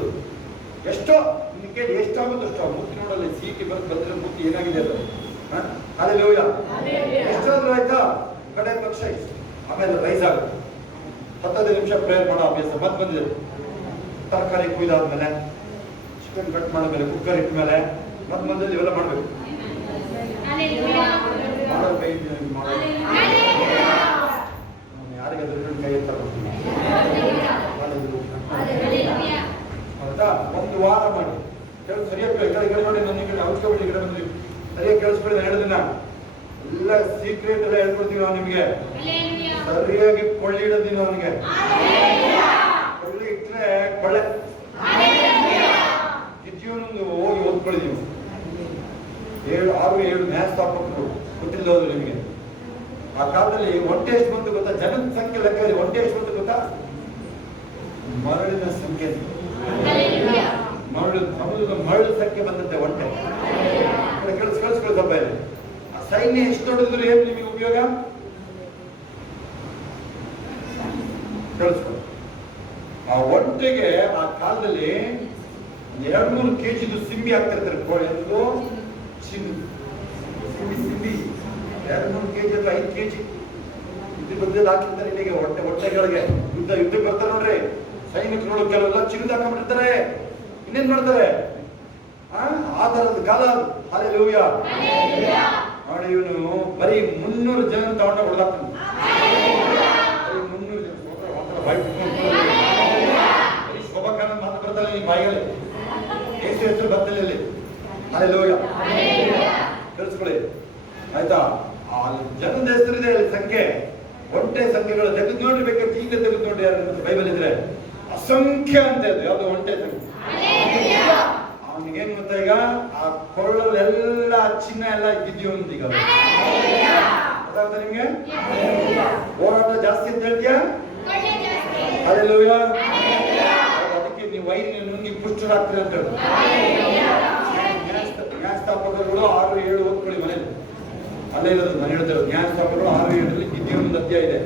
ಎಷ್ಟೋ ನಿನಗೆ ಎಷ್ಟಾಗುತ್ತೋ ಅಷ್ಟೋ. ಮೂರ್ತಿ ನೋಡಲ್ಲಿ ಸಿಟಿ ಬಂದ್ರೆ ಮೂರ್ತಿ ಏನಾಗಿದೆ ಅದು. ಹಲ್ಲೆಲೂಯಾ. ಎಷ್ಟಾದ್ರೂ ಆಯ್ತಾ, ಕಡೆ ಪಕ್ಷ ಆಮೇಲೆ ರೈಸ್ ಆಗುತ್ತೆ. 10-15 ನಿಮಿಷ ಪ್ರೇಯರ್ ಮಾಡೋ ಅಭ್ಯಾಸ ಮತ್ತೆ ಬಂದಿದೆ. ತರಕಾರಿ ಕುಯ್ದಾದ್ಮೇಲೆ, ಚಿಕನ್ ಕಟ್ ಮಾಡಿದ್ಮೇಲೆ, ಕುಕ್ಕರ್ ಇಟ್ಮೇಲೆ ಮತ್ತೆ ಬಂದಲ್ಲಿ ಇವೆಲ್ಲ ಮಾಡ್ಬೇಕು. ಮಾಡೋ ಕೈ ಯಾರಿಗಾದ್ರೂ ಕೈ ಎತ್ತ ಹೌದಾ? 1 ಒಂದು ವಾರ ಮಾಡಿ. ಸರಿಯಾಗಿ ಈ ಕಡೆ ನೋಡಿ, ನನ್ನ ಈ ಕಡೆ ಔಷಧಿ ಈ ಕಡೆ ಬಂದ್ವಿ. ಸರಿಯಾಗಿ ಕೇಳಿಸ್ಕೊಳ್ಳಿ, ನಾನು ಹೇಳಿದಿನ ಎಲ್ಲ ಸೀಕ್ರೆಟ್ ಎಲ್ಲ ಹೇಳ್ಕೊಡ್ತೀವಿ ನಾವು ನಿಮ್ಗೆ. ಸರಿಯಾಗಿ ಕೊಳ್ಳಿ ಇಡೋದಿ ಅವನಿಗೆ. ಕೊಳ್ಳಿ ಇಟ್ರೆ ಕೊಳ್ಳೆ ಗಿದ್ಯೋನೊಂದು ಹೋಗಿ ಓದ್ಕೊಳ್ಳಿ ನೀವು. 6-7 ಮ್ಯಾಚ್ ಸ್ಥಾಪಕರು ಗೊತ್ತಿಲ್ಲ ಹೋದ್ರು ನಿಮಗೆ. ಆ ಕಾಲದಲ್ಲಿ ಒಂಟೆ ಎಷ್ಟು ಬಂತು ಗೊತ್ತಾ? ಜನದ ಸಂಖ್ಯೆ ಲೆಕ್ಕ ಒಂಟೆ ಎಷ್ಟು ಬಂತು ಗೊತ್ತಾ? ಮರಳಿನ ಸಂಖ್ಯೆ, ಮರಳು ಸಮುದ್ರದ ಮರಳು ಸಂಖ್ಯೆ ಬಂದಂತೆ ಒಂಟೆ. ಕಳಿಸ್ಕೊಳ್ಳಿ ಸ್ವಲ್ಪ ಇಲ್ಲಿ. ಸೈನ್ಯ ಎಷ್ಟು ದೊಡ್ಡದ್ರು ಏನು ನಿಮಗೆ ಉಪಯೋಗ? ಕಳಿಸ್ಕೊಳ್ಳಿ. ಆ ಒಂಟೆಗೆ ಆ ಕಾಲದಲ್ಲಿ 2-3 kg ಸಿಂಬಿ ಹಾಕ್ತಿರ್ತಾರೆ. ಕೋಳಿ ಎಂದು ಸಿಂಬಿ 2-3 kg ಅಥವಾ 5 kg ಇದು ಬಂದಲ್ಲಿ ಹಾಕಿರ್ತಾರೆ. ಇಲ್ಲಿಗೆ ಹೊಟ್ಟೆಗಳಿಗೆ ಯುದ್ಧಕ್ಕೆ ಬರ್ತಾರೆ ನೋಡ್ರಿ ಸೈನಿಕರು. ಕೆಲವೆಲ್ಲ ಚಿನ್ನದ ಹಾಕೊಂಡ್ಬಿಟ್ಟಿರ್ತಾರೆ. ಇನ್ನೇನ್ ಮಾಡ್ತಾರೆ? ಆ ತರದ ಕಾಲ. ಹಲ್ಲೆಲೂಯಾ. ನೋಡಿ, ಇವನು ಬರೀ 300 ಜನ ತಗೊಂಡ ಹೊಡೆದಾಕ್ತಾನೆ. 300 ಜನ ಬರೀ ಶೋಭಾಕಾನ ಮಾತು ಬರ್ತಲ್ಲ ಈ ಬಾಯಿಯಲ್ಲಿ. ಏಸು ಹೆಸರು ಬರ್ತಲ್ಲ. ಹಲ್ಲೆಲೂಯಾ. ಕೇಳಿಸ್ಕೊಳ್ಳಿ ಆಯ್ತಾ? ಆ ಜನದ ಹೆಸರಿದೆ ಅಲ್ಲಿ ಸಂಖ್ಯೆ. ಒಂಟೆ ಸಂಖ್ಯೆಗಳು ತೆಗೆದು ನೋಡ್ರಿ, ಬೇಕಾದ್ರೆ ಈಗ ತೆಗೆದು ನೋಡ್ರಿ. ಯಾರು ಬೈಬಲ್ ಇದ್ರೆ ಅಸಂಖ್ಯ ಅಂತ ಇದೆ ಯಾವ್ದು ಒಂಟೆ ಸಂಖ್ಯೆ. ಅವನಿಗೇನ್ ಗೊತ್ತಾ? ಈಗ ಆ ಕೊಳ್ಳಲ್ಲೆಲ್ಲ ಚಿನ್ನ ಎಲ್ಲ ಇದ್ದಿದ್ಯೋ ಅಂತ. ಈಗ ಅದಾಗ್ತದೆ ನಿಮ್ಗೆ? ಹೋರಾಟ ಜಾಸ್ತಿ ಅಂತ ಹೇಳ್ತೀಯಾ? ಹಲ್ಲೆಲೂಯಾ. ಅದಕ್ಕೆ ನೀವು ವೈರಿನ ನುಂಗಿ ಪುಷ್ಟರಾಗ್ತೀರಿ ಅಂತ ಹೇಳಿ ನ್ಯಾಯಸ್ಥಾಪಕರುಗಳು 6-7 ಓದ್ಕೊಳ್ಳಿ ಮನೇಲಿ. ಅಲ್ಲೇ ಇರೋದು ನಾನು ಹೇಳ್ತಿರೋದು. ನ್ಯಾಯಸ್ಥಾಪಕರು 6-7 ಗಿದ್ಯೋನೊಂದು ಅಧ್ಯಾಯ ಇದೆ.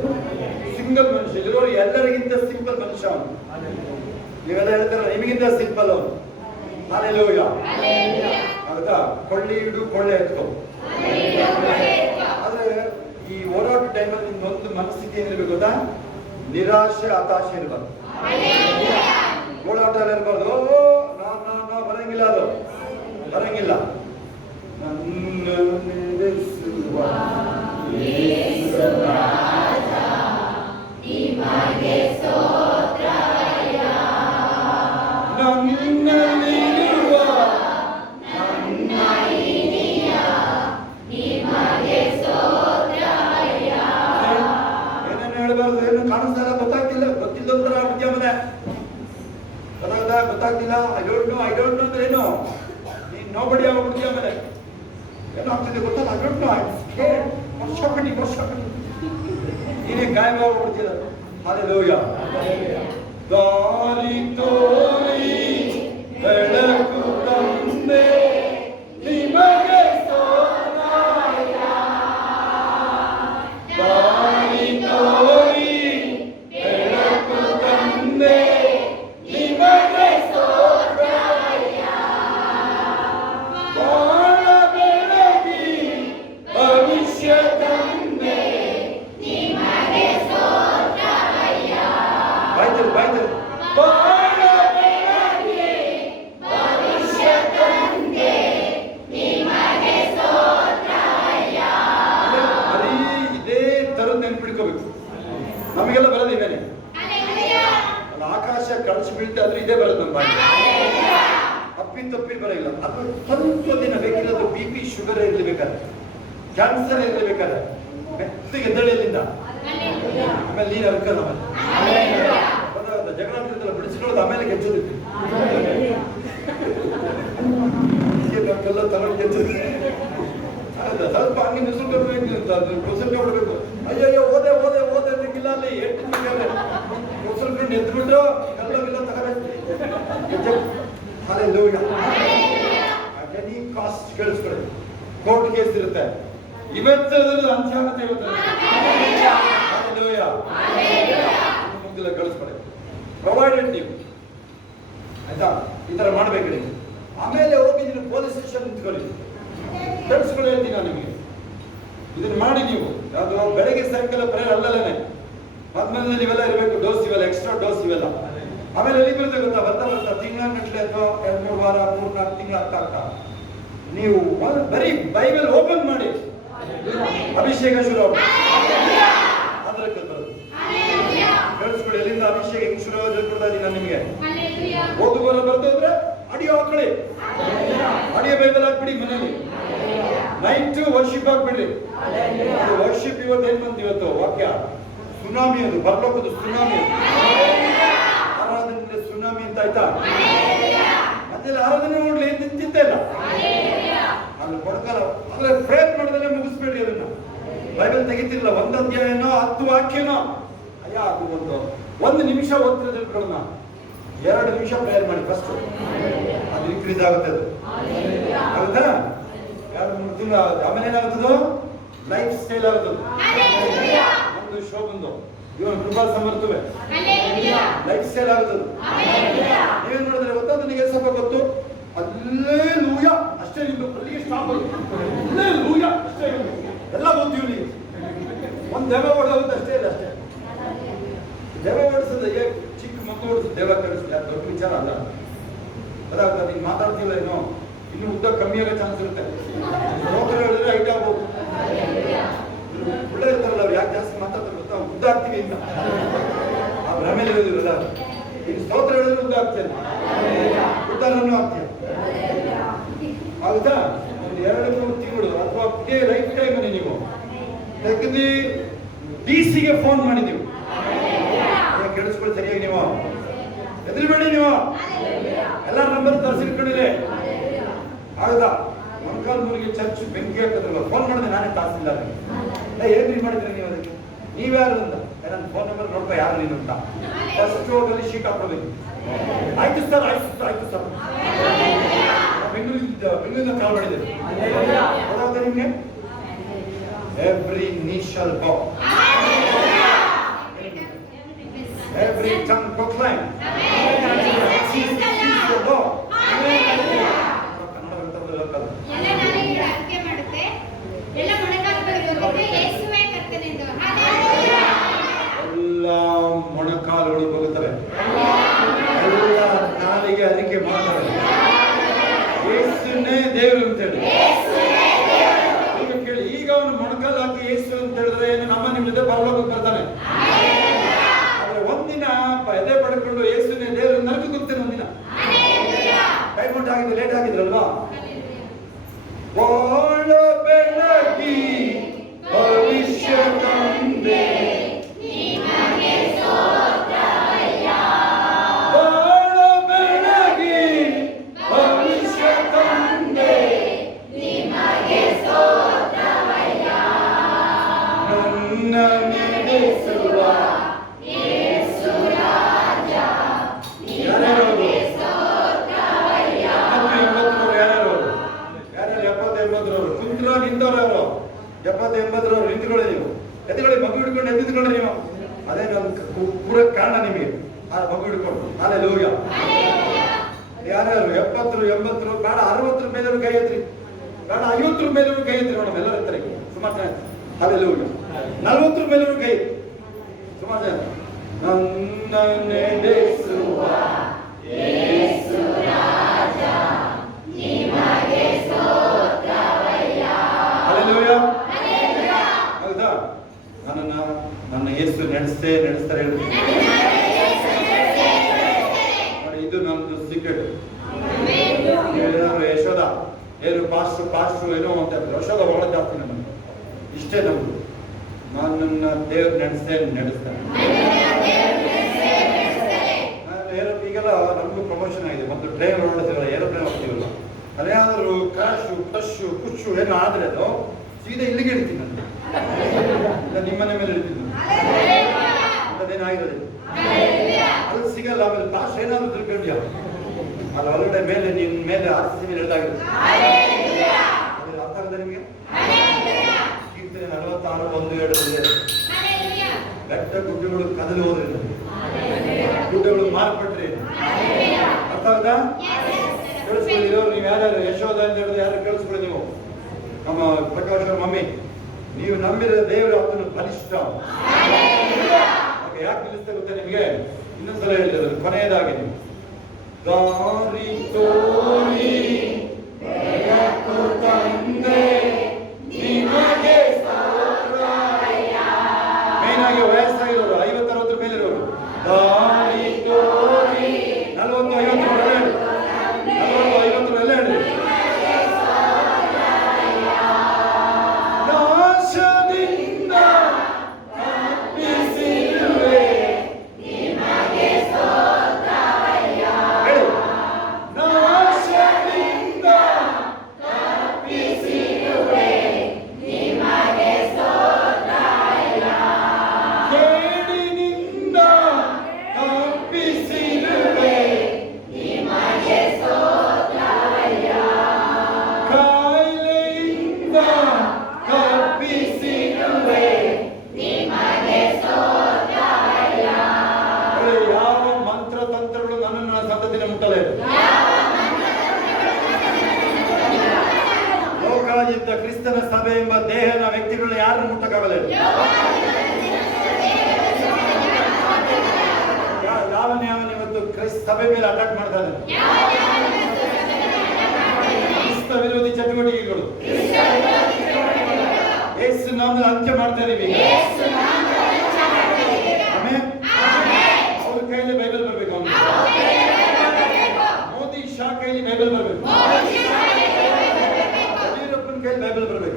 ಸಿಂಗಲ್ ಮನುಷ್ಯ ಇರೋರು ಎಲ್ಲರಿಗಿಂತ ಸಿಂಪಲ್ ಮನುಷ್ಯ ಅವನು. ನೀವೆಲ್ಲ ಹೇಳ್ತಾರ ನಿಮಗಿಂತ ಸಿಂಪಲ್ ಅವನು. ಹಲ್ಲೆಲೂಯಾ. ಆಯ್ತಾ? ಕೊಳ್ಳಿ ಇಡು, ಕೊಳ್ಳೆ ಎತ್ಕೊ. ಆದ್ರೆ ಈ ಹೋರಾಟ ಟೈಮಲ್ಲಿ ನಿಮ್ದೊಂದು ಮನಸ್ಥಿತಿ ಏನಿರ್ಬೇಕು ಗೊತ್ತಾ? ನಿರಾಶೆ, ಹತಾಶೆ ಇರಬಾರ್ದು. ಹೋರಾಟ ಇರಬಾರ್ದು. ನಾ ಬರಂಗಿಲ್ಲ, ಅದು ಬರಂಗಿಲ್ಲ. ಗೊತ್ತಾಗ್ತಿಲ್ಲ. ಐ ಡೋಂಟ್ ನೋ ಅಂದ್ರೆ ಏನು? ನೀನ್ ನೋಬಡಿ ಆಗ್ಬಿಡ್ತೀಯ. ಆಮೇಲೆ ಏನಾಗ್ತಿದೆ ಗೊತ್ತಲ್ಲ? I don't know, I am scared. ವರ್ಷ ನೀನೇ ಗಾಯವಾಗ್ಬಿಡ್ತೀರ. ಹಲ್ಲೆಲೂಯಾ. ದಾರಿ ತೋರಿ ಬೆಳಕು ತಂದೆ ನಿಮಗೆ ಸ್ತೋತ್ರ. ದಾರಿ ತೋರಿ ಬೆಳಕು ತಂದೆ ನಿಮಗೆ ಸ್ತೋತ್ರ. ಬಾಳ ಬೆಳಗಿ ಭವಿಷ್ಯ ತಂದೆ ನಿಮಗೆ ಸ್ತೋತ್ರ. ಬಾಯ್ತಾರೆ ಬಾಳ ಬೆಳಗಿ ಭವಿಷ್ಯ ತಂದೆ ನಿಮಗೆ ಸ್ತೋತ್ರ. ಬರೀ ಇದೇ ತರದ್ ನೆನ್ಪಿಡ್ಕೋಬೇಕು. ನಮಗೆಲ್ಲ ಬರೋದಿದ್ದೇನೆ. ಆಕಾಶ ಕಳಚಿ ಬೀಳ್ತಾ ಆದ್ರೆ ಇದೇ ಬರೋದು ನಮ್ಮ ಬಾಯಿ. ತಪ್ಪಿ ಬರೋಲ್ಲ. ಅದು ಸ್ವಲ್ಪ ದಿನ ಬೇಕಿರೋದು. BP ಶುಗರ್ ಇರಲಿ ಬೇಕಾದ್ರೆ, ಕ್ಯಾನ್ಸರ್ ಇರಲಿ ಬೇಕಾದ್ರೆ ಮೆತ್ತಿಗೆ ಎದ್ದಳೆಯಲ್ಲಿಂದ ಆಮೇಲೆ ನೀರು ಅರ್ಕಲ್ಲ. ಜಗಳ ಆಗ್ತಿರ್ತಲ್ಲ, ಬಿಡಿಸ್ಕೊಳ್ಳೋದು ಆಮೇಲೆ ಗೆಜ್ಜೋದಿತ್ತು. ನಮ್ಗೆಲ್ಲ ತಲೆ ಗೆಜ್ಜೋದು ಸ್ವಲ್ಪ ಹಂಗೆ ಮುಸುಲ್ ಬಿಡ್ಬೇಕು. ಅಯ್ಯೋ ಓದೆ ಅಂತಿಲ್ಲ. ಅಲ್ಲಿ 8 ಮುಸುಲ್ಕೊಂಡು ಎದ್ಬಿಟ್ಟು ಎಲ್ಲ ತಗೋಬೇಕು. ಹಲ್ಲೆಲೂಯಾ. ಎನಿ ಕಾಸ್ಟ್ ಕೇಳಿಸ್ಕೊಳ್ಳಿ. ಕೋರ್ಟ್ ಕೇಸ್ ಇರುತ್ತೆ. ಇವತ್ತು ಅಂತ್ಯ ಆಗುತ್ತೆ. ಇವತ್ತು ಹಲ್ಲೆಲೂಯಾ. ಮುಂದಿಲ್ಲ ಕಳಿಸ್ಕೊಳ್ಳಿ. ಪ್ರೊವೈಡೆಡ್ ನೀವು ಆಯ್ತಾ? ಈ ತರ ಮಾಡ್ಬೇಕು ನೀವು. ಆಮೇಲೆ ಹೋಗಿ ನೀವು ಪೊಲೀಸ್ ಸ್ಟೇಷನ್ ನಿಂತ್ಕೊಳ್ಳಿ. ಕೆಲ್ಸಗಳು ಹೇಳ್ತೀನಿ ನಾನು ನಿಮಗೆ. ಇದನ್ನ ಮಾಡಿ ನೀವು. ಅದು ಬೆಳಗ್ಗೆ ಸಾಯಂಕಾಲ ಪ್ರೇಯರ್ ಅಲ್ಲಲೇನೆ. ಮಧ್ಯಾಹ್ನದಲ್ಲಿ ಇವೆಲ್ಲ ಇರಬೇಕು. ಡೋಸ್ ಇವೆಲ್ಲ, ಎಕ್ಸ್ಟ್ರಾ ಡೋಸ್ ಇವೆಲ್ಲ. ಆಮೇಲೆ ಎಲ್ಲಿ ಬರುತ್ತೆ ಗೊತ್ತಾ? ಬರ್ತಾ ತಿಂಗಳ ಅಥವಾ 2-3 ವಾರ 3-4 ತಿಂಗಳು ಆಗ್ತಾ ನೀವು ಬರೀ ಬೈಬಲ್ ಓಪನ್ ಮಾಡಿ ಅಭಿಷೇಕ ಶುರು ಆದ್ರೆ ಕೇಳಿಸ್ಕೊಳ್ಳಿ. ಎಲ್ಲಿಂದ ಅಭಿಷೇಕ ಹೆಂಗ್ ಶುರು ಕೊಡ್ತಾ ಇದ್ದೀನಿ ನಾನು ನಿಮಗೆ. ಓದು ಬರೋ ಬರ್ತಾ ಇದ್ರೆ ಆಡಿಯೋ ಹಾಕೊಳ್ಳಿ, ಆಡಿಯೋ ಬೈಬಲ್ ಹಾಕ್ಬಿಡಿ ಮನೇಲಿ. Night worship ಹಾಕ್ಬಿಡ್ರಿ. ವರ್ಷಿಪ್ ಇವತ್ತು ಏನ್ ಬಂತು, ಇವತ್ತು ವಾಕ್ಯ ಸುನಾಮಿ, ಅದು ಬರ್ಲೋಕದು ಸುನಾಮಿ, ಆರಾಧನೆ ಸುನಾಮಿ ಅಂತ ಆಯ್ತಾ. ಮನೇಲಿ ಆರಾಧನೆ ನೋಡ್ಲಿ ಏನ್ ಚಿಂತೆ ಇಲ್ಲ, ಅಲ್ಲಿ ಕೊಡ್ತಾರ. ಆದ್ರೆ ಪ್ರೇಯರ್ ಮಾಡಿದ್ರೆ ಮುಗಿಸ್ಬೇಡ್ರಿ ಅದನ್ನ. ಬೈಬಲ್ ತೆಗಿತಿರ್ಲಿಲ್ಲ, 1 ಅಧ್ಯಾಯನೋ 10 ವಾಕ್ಯನೋ, ಅಯ್ಯ ಅದು ಒಂದು ನಿಮಿಷ ಓದ್ತಿರೋದ್ರನ್ನ 2 ನಿಮಿಷ ಪ್ರೇಯರ್ ಮಾಡಿ ಫಸ್ಟ್, ಅದು ಇನ್ಕ್ರೀಸ್ ಆಗುತ್ತೆ. ಅದು ಆಗುತ್ತಾ? 2-3 ತಿಂಗಳು ಆಮೇಲೆ ಏನಾಗುತ್ತದು, ಲೈಫ್ ಸ್ಟೈಲ್ ಆಗುತ್ತದೆ. ಒಂದು ಶೋ ಬಂದು ಇವನು ಕೃಪಾ ಸಮರ್ಥವೆ ಲೈಫ್ ಸ್ಟೈಲ್ ಆಗುತ್ತದೆ. ನೀವೇನ್ ನೋಡಿದ್ರೆ ಗೊತ್ತಾ, ನನಗೆ ಸ್ವಲ್ಪ ಗೊತ್ತು, ಅಲ್ಲೇ ಲೂಯ ಅಷ್ಟೇ, ನಿಮ್ದು ಅಲ್ಲಿಗೆ ಸ್ಟಾಪ್ ಆಗುತ್ತೆ, ಅಲ್ಲೇ ಲೂಯ ಅಷ್ಟೇ, ಎಲ್ಲ ಗೊತ್ತೀವಿ ನೀವು. ಒಂದು ದೇವ ಹೊಡೆದ ಅಷ್ಟೇ ಇಲ್ಲ, ಅಷ್ಟೇ ದೇವ ಹೊಡಿಸೋದು. ಚಿಕ್ಕ ಮಕ್ಕಳು ಹೊಡಿಸೋದು ದೇವ ಕಳಿಸೋದು ದೊಡ್ಡ ವಿಚಾರ ಅಲ್ಲ. ಅದಾಗ್ತದೆ. ನೀನು ಮಾತಾಡ್ತಿಲ್ಲ ಏನೋ, ಇನ್ನು ಉದ್ದ ಕಮ್ಮಿ ಆಗೋ ಚಾನ್ಸ್ ಇರುತ್ತೆ. ಸ್ತೋತ್ರ ಹೇಳಿದ್ರೆ ಹೈಟ್ ಆಗ್ಬೋದು. ಒಳ್ಳೆ ಇರ್ತಾರಲ್ಲ ಅವ್ರು, ಯಾಕೆ ಜಾಸ್ತಿ ಮಾತಾಡ್ತಾರೆ ಗೊತ್ತಾ, ಉದ್ದ ಆಗ್ತೀವಿ ಅಂತ ಆ ಭ್ರಮೇಲೆ ಹೇಳಿದಿರಲ್ಲ. ಇನ್ನು ಸ್ತೋತ್ರ ಹೇಳಿದ್ರೆ ಉದ್ದ ಆಗ್ತೇನೆ, ಉದ್ದಾರನೂ ಆಗ್ತೇನೆ. ಆಗುತ್ತಾ? ಒಂದು 2-3 ತಿಂಗಳು ಅಥವಾ ಲೈಫ್ ಟೈಮಲ್ಲಿ ನೀವು ತೆಗೆದು DC-ಗೆ ಫೋನ್ ಮಾಡಿದೀವಿ, ಕೇಳಿಸ್ಕೊಳ್ಳಿ ಸರಿಯಾಗಿ. ನೀವು ಹೆದರಿಬೇಡಿ, ನೀವು ಎಲ್ಲ ನಂಬರ್ ತರಿಸಿಟ್ಕೊಂಡಿದೆ. ಆಗುತ್ತಾ? ಮೊಣಕಾಲ್ಮೂರಿಗೆ ಚರ್ಚ್ ಬೆಂಕಿ ಹಾಕಿದ್ರಲ್ಲ, ಫೋನ್ ಮಾಡಿದೆ ನಾನೇ, ತಹಸೀಲ್ದಾರ್. ಏನ್ರಿ ಮಾಡಿದ್ರಿ ನೀವು ಅದಕ್ಕೆ? ನೀವ್ಯಾರು ಅಂತ, ನನ್ನ ಫೋನ್ ನಂಬರ್ ನೋಡ್ಕೊ ಯಾರು ನೀನು ಅಂತ ಫಸ್ಟ್ ಹೋಗಲ್ಲಿ ಶೀಟ್ ಹಾಕೋಬೇಕು. ಆಯ್ತು ಸರ್, ಆಯ್ತು ಸರ್. ಬೆಂಗಳೂರಿಂದ ಕಾಲ್ ಮಾಡಿದ್ದೇವೆ. ಗೊತ್ತಾಗುತ್ತೆ ನಿಮ್ಗೆ? Every knee shall bow, every tongue proclaim Jesus is the Lord. ಎಲ್ಲ ಮೊಣಕಾಲುಗಳು ಬಗುತ್ತವೆ, ಎಲ್ಲ ನಾಲಿಗೆ ಅದಕ್ಕೆ ಮಾಡ್ತಾರೆ ಯೇಸುನೇ ದೇವರು ಅಂತೇಳಿ. ಈಗ ಕೇಳಿ, ಈಗ ಅವನು ಮೊಣಕಾಲು ಹಾಕಿ ಯೇಸು ಅಂತ ಹೇಳಿದ್ರೆ ಏನು, ನಮ್ಮ ನಿಮ್ಮ ಜೊತೆ ಪರಲೋಕಕ್ಕೆ ಬರ್ತಾನೆ. ಆದ್ರೆ ಒಂದಿನ ಎದೆ ಪಡ್ಕೊಂಡು ಯೇಸುನೇ ದೇವರು ನರಕಕ್ಕೆ ಹೋಗ್ತೇನೆ ಒಂದಿನ. ಟೈಮ್ ಔಟ್ ಆಗಿದೆ, ಲೇಟ್ ಆಗಿದ್ರಲ್ವಾ? ಬಾಳ ಬೆಳಗಿ ಭವಿಷ್ಯ ತಂದೆ, ಬಾಳ ಬೆಳಗಿ ಭವಿಷ್ಯ ತಂದೆ, ನನ್ನ ನಡೆಸುವ ಯೇಸು ರಾಜ. ಯಾರ್ಯಾರು? 70-80 ಕುಂತ್ರ ನಿಂತವ್ರು ಅವರು. 70-80 ನಿಂತ್ಕೊಳ್ಳಿ ನೀವು, ಎದ್ದುಕೊಳ್ಳಿ, ಮಗು ಹಿಡ್ಕೊಂಡು ಎದ್ದುಕೊಳ್ಳಿ ನೀವು. ಅದೇ ನನ್ನ ಪೂರ ಕಾರಣ ನಿಮಗೆ, ಆ ಮಗು ಹಿಡ್ಕೊಂಡು. ಹಲ್ಲೆಲೂಯಾ. ಯಾರ್ಯಾರು 70-80 ಬೇಡ, 60 ಮೇಲೂ ಕೈ ಎತ್ರಿ, ಬೇಡ 50 ಮೇಲೂ ಕೈ ಎತ್ರಿ ನೋಡೋಣ, ಎಲ್ಲರ ಹತ್ರ ಸುಮಾರು ಜನ. ಹಲ್ಲೆಲೂಯಾ. 40 ಮೇಲೂ ಕೈ ಸುಮಾರು ಜನ. ನನ್ನ ನಡೆಸುವ ಯೇಸು ರಾಜ, ನಿಮಗೆ ಸ್ತೋತ್ರವಯ್ಯ. ಹಲ್ಲೆಲೂಯಾ. ಹೌದಾ? ನನ್ನ ಯೇಸು ನಡೆಸ್ತಾರೆ ಹೇಳಿ ನೋಡಿ, ಇದು ನಮ್ದು ಸೀಕ್ರೆಟ್. ಏನಾದ್ರು ಯಶೋದ ಏನು ಪಾಸ್ಟ್ರು ಏನೋ ಅಂತ ಯಶೋದ ಒಳ್ಳೆ ಜಾಸ್ತಿ ನಮಗೆ ಇಷ್ಟೇ ನಮ್ದು. ನನ್ನ ದೇವ್ರು ನಡೆಸ್ತಾನೆ. ಈಗೆಲ್ಲ ನಮಗೂ ಪ್ರಮೋಷನ್ ಆಗಿದೆ, ಮತ್ತು ಟ್ರೈನ್ ಓಡಿಸ್ತೀವಲ್ಲ, ಏರೋಪ್ಲೇನ್ ಹೋಗ್ತೀವಲ್ಲ, ಅದೇನಾದ್ರು ಕ್ರಾಶು ಕುಚ್ಚು ಏನೋ ಆದ್ರೆ ಅದು ಸೀದಾ ಇಲ್ಲಿಗೆ ಇಡ್ತೀನಿ ನಾನು, ಇಲ್ಲ ನಿಮ್ಮನೆ ಮೇಲೆ ಇಡ್ತೀನಿ. ಅದೇನಾಗಿರೋದು ಅಲ್ಲಿ ಸಿಗಲ್ಲ. ಆಮೇಲೆ ಕಾಶ್ ಏನಾದ್ರು ತಿಳ್ಕೊಂಡ್ಯಾ, ಅದು ಹೊರಗಡೆ ಮೇಲೆ ನಿನ್ ಮೇಲೆ RCC ಮೇಲೆ ಇಡಲಾಗಿರುತ್ತೆ. ಅರ್ಥ ಆಗುತ್ತೆ ನಿಮಗೆ? ಕೀರ್ತನೆ 46:1-2 ಬೆಟ್ಟ ಗುಡ್ಡಗಳು ಕದಲಿ ಹೋದ್ರಿ, ಗುಡ್ಡಗಳು ಮಾರ್ಪಟ್ರಿ. ಅರ್ಥ ಆಗುತ್ತಾ? ಕೇಳಿಸ್ಕೊಳ್ಳಿ. ನೀವು ಯಾರ್ಯಾರು ಯಶೋದ ಅಂತ ಹೇಳಿದ್ರೆ ಯಾರು ಕೇಳಿಸ್ಕೊಳ್ಳಿ. ನೀವು ನಮ್ಮ ಪ್ರಕಾಶ್ ಮಮ್ಮಿ, ನೀವು ನಂಬಿದ ದೇವರು ಅದನ್ನು ಬಲಿಷ್ಠ. ಯಾಕೆ ನಿಲ್ಲಿಸ್ತಾ ಗೊತ್ತಾ ನಿಮಗೆ? ಇನ್ನೊಂದ್ಸಲ ಹೇಳಿದ್ರು, ಕೊನೆಯದಾಗಿ ನೀವು ದಾರಿ ತೋರಿ ತಂದೆ ನಿಮಗೆ ಮೇನ್ ಆಗಿ ವಯಸ್ಸಾಗಿರೋರು 50-60 ಮೇಲೆ ಇರೋರು ದಾರಿ ತೋರಿ 40-50 ಹೇಳಬೇಕು, ನನ್ನನ್ನು ಸಂತತಿನ ಮುಟ್ಟಲೇ ಲೋಕಾದ್ಯಂತ ಕ್ರಿಸ್ತನ ಸಭೆ ಎಂಬ ದೇಹದ ವ್ಯಕ್ತಿಗಳನ್ನ ಯಾರನ್ನು ಮುಟ್ಟಕ್ಕಾಗಲ್ಲ. ಯಾವನ ಇವತ್ತು ಕ್ರಿಸ್ತ ಸಭೆ ಮೇಲೆ ಅಟ್ಯಾಕ್ ಮಾಡ್ತಾ ಇದ್ದಾರೆ. ಕ್ರಿಸ್ತ ವಿರೋಧಿ ಚಟುವಟಿಕೆಗಳು ಯೇಸು ನಾಮದಲ್ಲಿ ಅಂತ್ಯ ಮಾಡ್ತಾ ಇದೀವಿ. ಅವ್ರ ಕೈಯಲ್ಲಿ ಬೈಬಲ್ ಬರ್ಬೇಕು. ಅವನು ಮೋದಿ ಶಾ ಕೈಲಿ ಬೈಬಲ್ ಬರ್ಬೇಕು. ಯಡಿಯೂರಪ್ಪನ ಕೈಲಿ ಬೈಬಲ್ ಬರ್ಬೇಕು.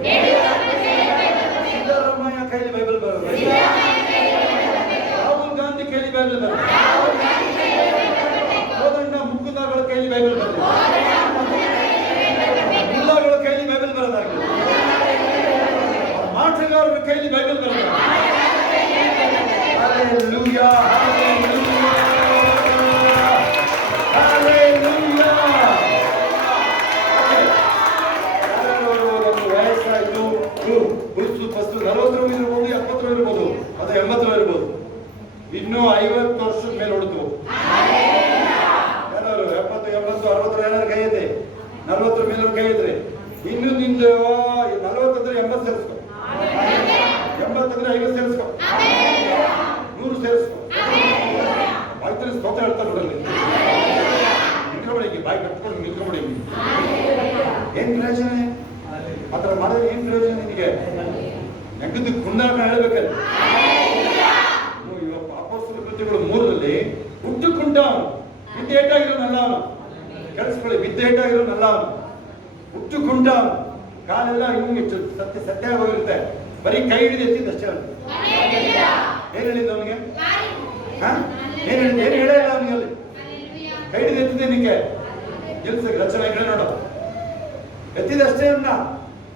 ಸಿದ್ದರಾಮಯ್ಯ ಕೈಲಿ ಬೈಬಲ್ ಬರ್ಬೇಕು. ರಾಹುಲ್ ಗಾಂಧಿ ಕೈಲಿ ಬೈಬಲ್ ಬರ್ಬೇಕು. ಕೋದಂಡ ಮುಕುಂದಗಳ ಕೈಲಿ ಬೈಬಲ್ ಬರ್ಬೇಕು. ಮುಲ್ಲಾಗಳ ಕೈಲಿ ಬೈಬಲ್ ಬರೋದಾಗಲಿ. ಮಾಟಗಾರರ ಕೈಲಿ ಬೈಬಲ್ ಬರೋದಾಗಲಿ. Hallelujah, hallelujah, hallelujah. ಒಂದು ವಯಸ್ಸಾಯ್ತು, ಹುಚ್ಚು ಫಸ್ಟ್ 40 ಇರ್ಬೋದು, 70 ಇರ್ಬೋದು, ಅದು 80 ಇರ್ಬೋದು, ಇನ್ನೂ 50 ವರ್ಷದ ಮೇಲೆ ಹೊಡೆದು ಯಾರು 70, 80, 60 ಏನಾರು ಕೈ ಐತೆ, 40 ಮೇಲೆ ಕೈ ಐತ್ರಿ. ಇನ್ನು ನಿಂದು 40 ಅಂದ್ರೆ 80 ಸೇರಿಸ್ಕೊ, 80 ಅಂದ್ರೆ 50 ಸೇರಿಸ್ಕೊ, 100 ಸೇರಿಸ್ಕೊ. ಬಾಯ್ತಾರೆ ಸ್ತೋತ್ರ ಹೇಳ್ತಾರೆ ನೋಡಲ್ಲಿ. ನಿಂತ್ಕೊಬೇಡಿ, ಬಾಯಿ ಕಟ್ಕೊಂಡು ನಿಂತ್ಕೊಬೇಡಿ. ಏನ್ ಪ್ರಯೋಜನ? ಆತರ ಮಾಡಿದ್ರೆ ಏನ್ ಪ್ರಯೋಜನ ನಿನಗೆ? ನೆಗದು ಕುಂದಾಟ ಹೇಳ್ಬೇಕಲ್ಲ. ಅಪೊಸ್ತಲ ಕೃತ್ಯಗಳು 3ರಲ್ಲಿ ಹುಟ್ಟುಕೊಂಡ ಬಿದ್ದೇಟಾಗಿರೋನಲ್ಲ ಅವನು. ಕೆಲ್ಸಕೊಳ್ಳಿ, ಬಿದ್ದೇಟಾಗಿರೋನಲ್ಲ ಅವನು, ಹುಟ್ಟುಕೊಂಡ ಕಾಲೆಲ್ಲ ಹಿಂಗೆ ಸತ್ಯ ಹೋಗಿರುತ್ತೆ. ಬರೀ ಕೈ ಹಿಡಿದು ಎತ್ತಿದ್ದಷ್ಟೇ ಅವನು. ಏನ್ ಹೇಳಿದ್ದು ಅವನಿಗೆ? ಏನ್ ಹೇಳಿಲ್ಲ ಅವನಿಗೆ. ಅಲ್ಲಿ ಕೈ ಹಿಡಿದು ಎತ್ತಿದೆ ನಿಂಗೆ ಕೆಲ್ಸ ರಚನೆ ಹೇಳಿ ನೋಡು. ಎತ್ತಿದಷ್ಟೇ ಅವನ್ನ.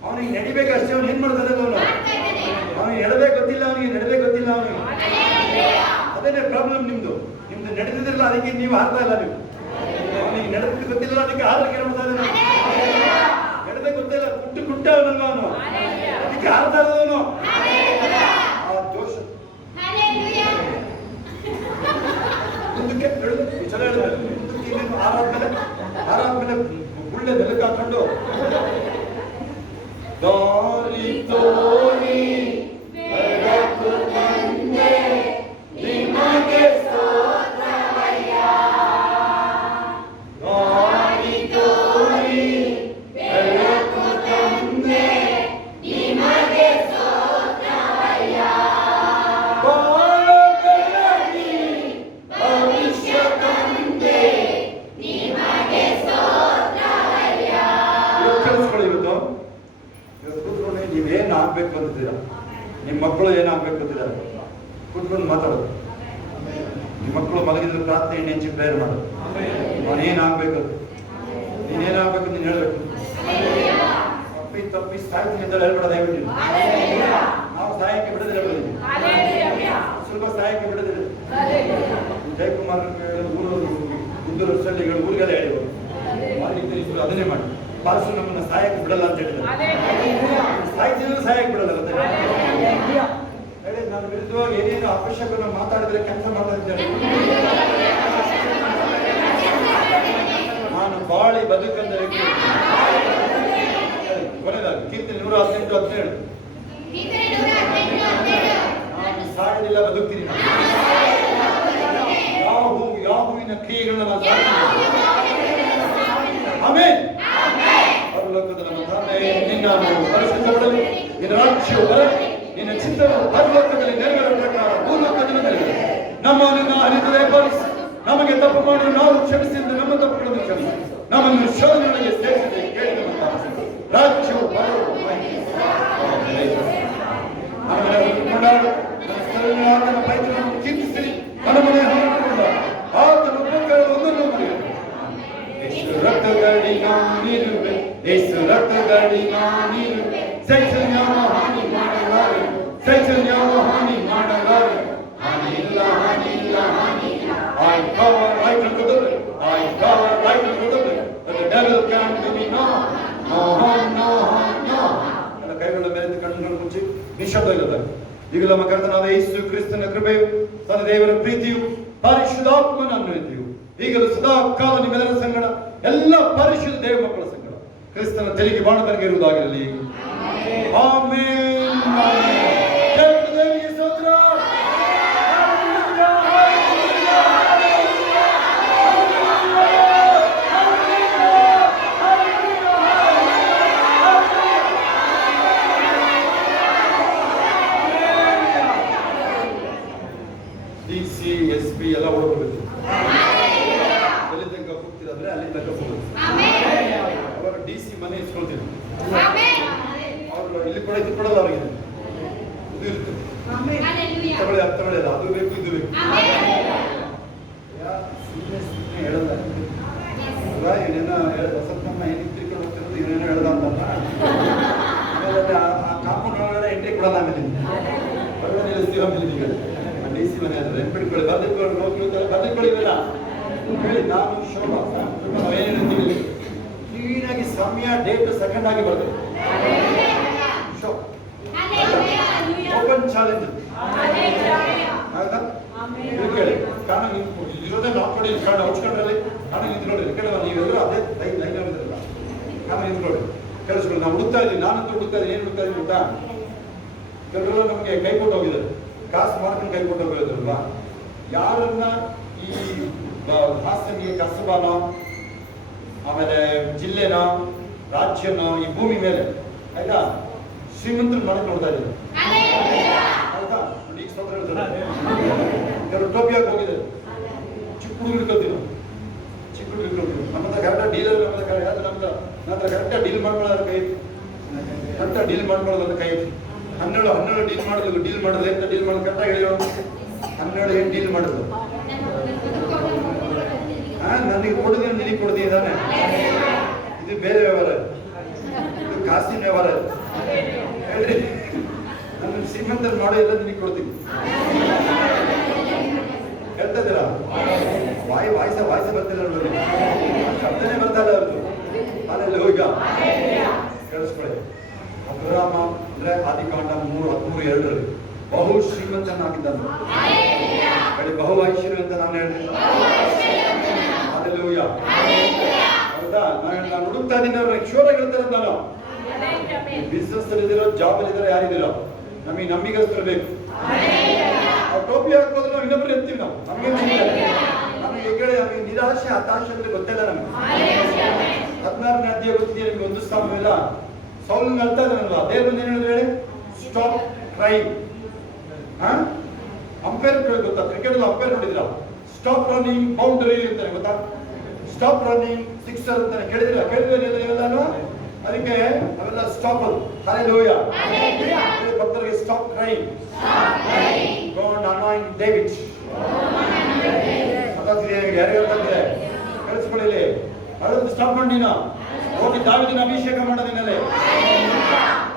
ಅವನಿಗೆ ನಡಿಬೇಕಷ್ಟೇ. ಅವನು ಏನ್ ಮಾಡ್ತಾನೆ? ಅವನಿಗೆ ಎಡಬೇಕು ಗೊತ್ತಿಲ್ಲ, ಅವನಿಗೆ ನಡಬೇಕು ಗೊತ್ತಿಲ್ಲ ಅವನಿಗೆ. ಅದೇನೇ ಪ್ರಾಬ್ಲಮ್ ನಿಮ್ದು. ನಡೆದಿದ್ರಲ್ಲ, ಅದಕ್ಕೆ ನೀವು ಹಾರ್ತಾ ಇಲ್ಲ. ನೀವು ಅವನಿಗೆ ನಡೆದ ಗೊತ್ತಿಲ್ಲ, ಅದಕ್ಕೆ ಹಾರಕ್ಕೆ ಮಾಡ್ತಾ ಇದ್ದಾನೆ. ನಡೆದೇ ಗೊತ್ತಿಲ್ಲ, ಕುಟ್ಟ ಅವನಲ್ಲ ಅವನು, ಅದಕ್ಕೆ ಹಾರ್ತಾ ಇರೋದವನು. ಆ ಜೋಶ ಮುಂದಕ್ಕೆ ಚಲ ಆರಾದ್ಮೇಲೆ ಗುಳ್ಳೆ ಬೆಳಕು ಹಾಕೊಂಡು ದಾರಿ ತೋರಿ ಬೆಳಕು ತಂದೆ ನಿಮಗೆ ಸ್ತೋತ್ರವಯ್ಯ. ದಾರಿ ತೋರಿ ಬೆಳಕು ತಂದೆ ನಿಮಗೆ ಸ್ತೋತ್ರವಯ್ಯ. ಬಾಳ ಬೆಳಗಿ ಭವಿಷ್ಯ ತಂದೆ ನಿಮಗೆ ಸ್ತೋತ್ರವಯ್ಯ. ಕೇಳಿಸ್ಕೊಳ್ಳಿ, ಇವತ್ತು ಕೂತ್ಕೊಂಡು ನೀವೇನು ಆಗ್ಬೇಕು ಅಂತಿದ್ದೀರಾ, ನಿಮ್ಮ ಮಕ್ಕಳು ಏನಾಗ್ಬೇಕು ಅಂತಿದ್ದಾರೆ, ಕೂತ್ಕೊಂಡು ಮಾತಾಡೋದು. ನಿಮ್ಮ ಮಕ್ಕಳು ಮಲಗಿದ್ರೆ ಪ್ರಾರ್ಥನೆ ನೆಂಚಿ ಪ್ರೇಯರ್ ಮಾಡೋದು. ಅವನೇನಾಗ್ಬೇಕು, ನೀನೇನಾಗ್ಬೇಕು ನೀನು ಹೇಳ್ಬೇಕು. ತಪ್ಪಿ ಸಾಯ್ತೀನಿ ಅಂತ ಹೇಳ್ಬೇಡ ದಯವಿಟ್ಟು. ನಾವು ಸಾಯಕ್ಕೆ ಬಿಡೋದಿಲ್ಲ, ಸ್ವಲ್ಪ ಸಾಯಕ್ಕೆ ಬಿಡೋದಿಲ್ಲ. ಜಯಕುಮಾರ್ ಊರು ಗುದ್ದೂರು ಸಳ್ಳಿಗಳು ಊರಿಗೆಲ್ಲ ಹೇಳಿದ್ರು, ಅದನ್ನೇ ಮಾಡಿ. ಪಾರ್ಸು ನಮ್ಮನ್ನ ಸಾಯಕ್ಕೆ ಬಿಡಲ್ಲ ಅಂತ ಹೇಳಿದ್ರು. ಸಾಯ್ತಿದ್ರು ಸಾಯಕ್ಕೆ ಬಿಡಲ್ಲ ಅಂತ ಹೇಳಿ ನಾನು ವಿರುದ್ಧವಾಗಿ ಏನೇನು ಅವಶ್ಯಕ ಮಾತಾಡಿದ್ರೆ ಕೆಲಸ ಮಾತಾಡಿದ್ದೇನೆ. ನಾನು ಬಾಳಿ ಬದುಕಂದರೆ ಕೊನೆಯದಾಗಿ ಕೀರ್ತನೆ 118:17 ನಾನು ಸಾಯಲಿಲ್ಲ, ಬದುಕ್ತೀನಿ. ಯಾಹುವಿನ ಕ್ರಿಯೆಗಳನ್ನ ನಾನು ಸಾಕ್ತೀನಿ. ಆಮೆನ್. ಪರಲೋಕದ ನಮ್ಮ ತಂದೆ, ನಿನ್ನ ನಾಮವು ಪರಿಶುದ್ಧಪಡಲಿ, ನಿನ್ನ ರಾಜ್ಯವು ಬರಲಿ, ನಿನ್ನ ಚಿತ್ತವು ಪರಲೋಕದಲ್ಲಿ ನೆರವೇರುವ ಪ್ರಕಾರ ಭೂಲೋಕದಲ್ಲಿ ನೆರವೇರಲಿ. ನಮ್ಮನ್ನು ಅರಿತದೆ ಪಾಲಿಸಿ, ನಮಗೆ ತಪ್ಪು ಮಾಡಿ ನಾವು ಕ್ಷಮಿಸಿದ್ದು ನಮ್ಮ ತಪ್ಪುಗಳನ್ನು ಕ್ಷಮಿಸಿ, ನಮ್ಮನ್ನು ಶೋಧನೆಗಳಿಗೆ ಸೇರಿಸದೆ ಕೇಳಿ ನಮ್ಮ ಪಾಲಿಸಿ. ರಾಜ್ಯವು ಬರಲು ಆತನ ಪೈತ್ರನ್ನು ಕೀರ್ತಿಸಿರಿ, ನನ್ನ ಮನೆ ಹೊರಟುಕೊಂಡ ಆತನ ಉಪಕಾರ ಒಂದನ್ನು ಮರೆಯಲು. ಯೇಸು ರಕ್ತದಲ್ಲಿ ನಾನಿರುವೆ, ಯೇಸು ರಕ್ತದಲ್ಲಿ ನಾನಿರುವೆ, ಸೈತನ್ಯವ ಹಾನಿ ಮಾಡಲಾರೆ, ಸೈತನ್ಯವ ಹಾನಿ ಮಾಡಲಾರೆ. ಹಾನಿಲ್ಲ, ಹಾನಿಲ್ಲ, ಹಾನಿಲ್ಲ. I cover right under the bed, I cover right under the bed, but the devil can't do me no, no harm, no harm, no harm. ನನ್ನ ಕೈಗಳ ಮೇಲೆ ಕಣ್ಣುಗಳನ್ನು ಮುಚ್ಚಿ ನಿಶಬ್ದ ಇಲ್ಲದಾಗ ಈಗ ನಮ್ಮ ಕರ್ತನಾದ ಯೇಸು ಕ್ರಿಸ್ತನ ಕೃಪೆಯು, ತನ್ನ ದೇವರ ಪ್ರೀತಿಯು, ಪರಿಶುದ್ಧಾತ್ಮನ ಅನ್ವಯತೆಯು ಈಗಲೂ ಸದಾ ಕಾಲ ನಿಮ್ಮೆಲ್ಲರ ಸಂಗಡ ಎಲ್ಲ ಪರಿಶುದ್ಧ ದೇವ ಮಕ್ಕಳ ಸಂಗಡ ಕ್ರಿಸ್ತನ ತೆರಿಗೆ ಬಾಣತನಗೆ ಇರುವುದಾಗಿರಲಿ. ಆಮೆನ್. ದೇವರಿಗೆ ಸ್ತೋತ್ರ. DCSP ಎಲ್ಲ ಓಡಬೇಕು. ಎಲ್ಲಿ ತನಕ ಹೋಗ್ತಿರಂದ್ರೆ ಅಲ್ಲಿ ತನಕ ಹೋಗೋದು. ಅವರು DC ಮನೆ ಇಸ್ಕೊಳ್ತಿದ್ರು. ಅವರು ಇಲ್ಲಿ ಕೂಡ ಇದು ಕೊಡಲ್ಲ ಅವರಿಗೆ. ಇದು ಇರುತ್ತೆ. ತಗೊಳ್ಳಿ ಅದು ತಗೊಳ್ಳಿ ಅದು ಬೇಕು ಇದು ಬೇಕು. ಹೇಳಲ್ಲ. ಇವನೇನೋ ವಸಂತಮ್ಮ ಏನಿಗೆ ತಿರ್ಕೊಂಡು ಹೋಗ್ತಿರೋದು ಇವನೇನೋ ಹೇಳ್ದ ಅಂತಲ್ಲ. ಆಮೇಲೆ ಆ ಕಾಂಪೌಂಡ್ ಒಳಗಡೆ ಎಂಟ್ರಿ ಕೊಡಲ್ಲ. ಆಮೇಲೆ ಒಳಗಡೆ ನಿಲ್ಲಿಸ್ತೀವಿ. ಆಮೇಲೆ ಈಗ DC ಮನೆ ಅಂದ್ರೆ ನೆನ್ಪಿಟ್ಕೊಳ್ಳಿ. ಬರ್ದಿಟ್ಕೊಳ್ಳಿ ಹೋಗ್ತಿರ್ತಾರೆ. ಬರ್ದಿಟ್ಕೊಳ್ಳಿಲ್ಲ ಹೇಳಿ. ನಾನು ಶೋಭಾ ನಾವೇನಿರ್ತೀವಿ ಕ್ಲೀನಾಗಿ ಸಮಯ ಡೇಟ್ ಸೆಕೆಂಡ್ ಆಗಿ ಬರ್ತೇವೆ. ಓಪನ್ ಚಾಲೆಂಜ್ ಆಯ್ತಾ? ಕೇಳಿ ಕಾರಣ ಇರೋದೇ ಲಾಕ್ ಮಾಡಿ ಕಾರ್ಡ್ ಔಟ್ಸ್ಕೊಂಡ್ರಲ್ಲಿ ಕಾರಣ ನಿಂತ್ಕೊಳ್ಳಿ. ಈ ಕಡೆ ನೀವೆಲ್ಲರೂ ಅದೇ ಲೈನ್ ಆಗಿದ್ರಲ್ಲ ಕಾರಣ ನಿಂತ್ಕೊಳ್ಳಿ. ಕೇಳಿಸ್ಕೊಳ್ಳಿ. ನಾವು ಹುಡುಕ್ತಾ ಇದ್ದೀವಿ. ನಾನಂತೂ ಹುಡುಕ್ತಾ ಇದ್ದೀನಿ. ಏನು ಹುಡುಕ್ತಾ ಇದ್ದೀನಿ ಗೊತ್ತಾ? ಕೆಲವರು ನಮಗೆ ಕೈ ಕೊಟ್ಟು ಹೋಗಿದ್ದಾರೆ. ಕಾಸು ಮಾಡ್ಕೊಂಡು ಕೈ ಕೊಟ್ಟು ಹೋಗಿದ್ರಲ್ವಾ? ಯಾರನ್ನ ಈ ಹಾಸನಿಗೆ ಕಸಬಾನೋ ಆಮೇಲೆ ಜಿಲ್ಲೆನೋ ರಾಜ್ಯನೋ ಈ ಭೂಮಿ ಮೇಲೆ ಆಯ್ತಾ ಶ್ರೀಮಂತರು ಮಾಡಕ್ ನೋಡ್ತಾ ಇದ್ದಾರೆ ಆಯ್ತಾ? ಈಗ ಸ್ವತಂತ್ರ ಹೇಳ್ತಾರೆ. ಕೆಲವರು ಟೋಪಿಯಾಗಿ ಹೋಗಿದ್ದಾರೆ. ಚಿಕ್ಕ ಹುಡುಗರು ಇಟ್ಕೊತೀವಿ. ಚಿಕ್ಕ ಹುಡುಗರು ಇಟ್ಕೊತೀವಿ. ನಮ್ಮ ಹತ್ರ ಕರೆಕ್ಟಾಗಿ ಡೀಲರ್ ನಮ್ಮ ಹತ್ರ ಕರೆಕ್ಟಾಗಿ ಡೀಲ್ ಮಾಡ್ಕೊಳ್ಳೋದ್ರ ಕೈ ಕರೆಕ್ಟಾಗಿ ಡೀಲ್ ಮಾಡ್ಕೊಳ್ಳೋದ್ರ ಕೈ 12 ಡೀಲ್ ಮಾಡೋದು. ಡೀಲ್ ಮಾಡೋದು ಎಂತ ಡೀಲ್ ಮಾಡೋದು ಕರೆಕ್ಟಾಗಿ ಹೇಳಿ. 12 ಏನು ಡೀಲ್ ಮಾಡೋದು? ನನಗೆ ಕೊಡುದೀನಿ ನಿನಗೆ ಕೊಡ್ತೀನಿ ತಾನೆ. ಇದು ಬೇರೆ ವ್ಯವಹಾರ. ಇದು ಕಾಸಿನ ವ್ಯವಹಾರ ಹೇಳ್ರಿ. ನನ್ನ ಶ್ರೀಮಂತರು ಮಾಡೋ ಎಲ್ಲ ನಿನಗೆ ಕೊಡ್ತೀನಿ. ಹೇಳ್ತಾ ಇದ್ದೀರಾ? ವಾಯ್ಸ ಬರ್ತಿಲ್ಲ ನೋಡಿ. ಶಬ್ದನೇ ಬರ್ತಾ ಇಲ್ಲ ಅವ್ರದ್ದು. ಅಲ್ಲೆಲ್ಲ ಹೋಗ ಕೇಳಿಸ್ಕೊಳ್ಳಿ. ಅಬ್ರಹಾಮ ಅಂದ್ರೆ ಆದಿಕಾಂಡ 3:13 ಬಹು ಶ್ರೀಮಂತನಾಗಿದ್ದಾನೆ. ಕಡೆ ಬಹು ಐಶ್ವರ್ಯ ನಾನು ಹೇಳಿದೆ. ಹಲ್ಲೆಲೂಯಾ. ಹೌದಾ? ನಾನು ಹುಡುಕ್ತಾ ಇದ್ದೀನಿ. ಅವ್ರ ಶೋರ ಹೇಳ್ತಾರೆ. ನಾನು ಬಿಸ್ನೆಸ್ ಅಲ್ಲಿದ್ದೀರೋ ಜಾಬ್ ಅಲ್ಲಿದ್ದೀರೋ ಯಾರಿದ್ದೀರೋ ನಮಗೆ ನಂಬಿಕಸ್ತರು ಬೇಕು. ಅವ್ರು ಟೋಪಿ ಹಾಕೋದ್ರೆ ನಾವು ಇನ್ನೊಬ್ರು ಇರ್ತೀವಿ. ನಾವು ನಮಗೆ ಹೇಳಿ ನಮಗೆ ನಿರಾಶೆ ಹತಾಶೆ ಅಂದ್ರೆ ಗೊತ್ತಿಲ್ಲ. ನಮಗೆ 16ನೇ ಅಧ್ಯಾಯ ಗೊತ್ತಿದೆಯಾ ನಿಮ್ಗೆ? ಒಂದು ಸ್ಥಾನವಿಲ್ಲ. ಸೌಲ್ ಅಳ್ತಾ ಇದ್ದಾನಲ್ವಾ? ದೇವ್ರು ಏನು ಹೇಳಿದ್ರು ಹೇಳಿ? Stop crime. ಅಂಪೈರ್ ಗೊತ್ತಾ? ಕ್ರಿಕೆಟ್ ಅಂಪೈರ್ ನೋಡಿದ್ರ? ಸ್ಟಾಪ್ ರನ್ನಿಂಗ್ ಬೌಂಡರಿ ಅಂತಾನೆ ಗೊತ್ತಾ? ಸ್ಟಾಪ್ ರನ್ನಿಂಗ್ ಸಿಕ್ಸರ್ ಅಂತಾನೆ ಕೇಳಿದಿರ? ಕೇಳಿದ್ರೆಲ್ಲಾನು ಅದಕ್ಕೆ ಅವೆಲ್ಲ ಸ್ಟಾಪ್. ಅದು ಹಲ್ಲೆಲೂಯಾ. ಭಕ್ತರಿಗೆ stop crime. God anoint David. ಯಾರಿಗಾರ ತಂದ್ರೆ ಕಳಿಸ್ಕೊಳ್ಳಿ. ಅಳೋದು ಸ್ಟಾಪ್ ಮಾಡಿ. ಹೋಗಿ ದಾವಿದನ ಅಭಿಷೇಕ ಮಾಡೋದಿನಲ್ಲೇ.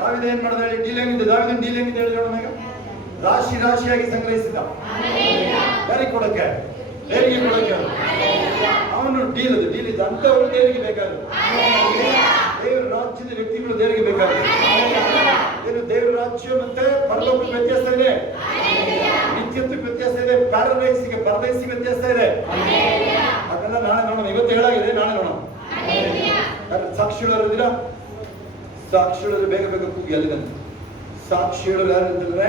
ದಾವಿದ ಏನ್ ಮಾಡಿದ ಹೇಳಿ? ಡೀಲ್ ಹೆಂಗಿದೆ? ದಾವಿದನ ಡೀಲ್ ಹೆಂಗಿದೆ ಹೇಳಿ ನೋಡೋಣ. ರಾಶಿ ರಾಶಿಯಾಗಿ ಸಂಗ್ರಹಿಸಿದ. ಯಾರಿಗೆ ಕೊಡಕ್ಕೆ? ದೇವರಿಗೆ ಕೊಡಕ್ಕೆ. ಅವನು ಡೀಲ್ ಇದೆ. ಅಂತವರು ದೇವರಿಗೆ ಬೇಕಾದ್ರೆ. ದೇವರ ರಾಜ್ಯದ ವ್ಯಕ್ತಿಗಳು ದೇವರಿಗೆ ಬೇಕಾದ್ರೆ. ಏನು ದೇವರ ರಾಜ್ಯ ಮತ್ತೆ ಪರಲೋಕಕ್ಕೆ ವ್ಯತ್ಯಾಸ ಇದೆ. ನಿತ್ಯತ್ವಕ್ಕೆ ವ್ಯತ್ಯಾಸ ಇದೆ. ಪ್ಯಾರಡೈಸಿಗೆ ವ್ಯತ್ಯಾಸ ಇದೆ. ಅದೆಲ್ಲ ನಾಳೆ ನೋಡೋಣ. ಇವತ್ತು ಹೇಳಾಗಿದೆ, ನಾಳೆ ನೋಡೋಣ. ಸಾಕ್ಷಿಗಳು ಇದ್ದೀರಾ? ಸಾಕ್ಷಿಗಳು ಬೇಗ ಕೂಗಿ ಅಲ್ಲಿದಂತೆ. ಸಾಕ್ಷಿಗಳು ಯಾರು ಅಂತಂದ್ರೆ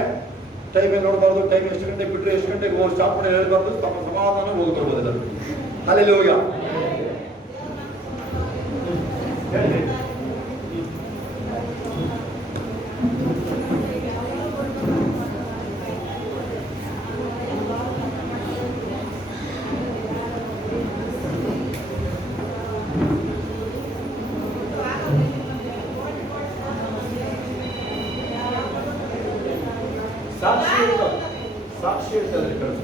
ಟೈಮ್ ನೋಡಬಾರ್ದು. ಟೈಮ್ ಎಷ್ಟು ಗಂಟೆಗೆ ಬಿಟ್ಟರೆ ಎಷ್ಟು ಗಂಟೆಗೆ ಸ್ಟಾಪ್ ಮಾಡಿ ಹೇಳ್ಬಾರ್ದು. ಸಮಾಧಾನ ಹೋಗ್ತಿರ್ಬೋದು. ಹಲ್ಲೆಲೂಯಾ. ಸಾಕ್ಷಿ ಹೇಳ್ತಾರೆ. ಕೆಲಸ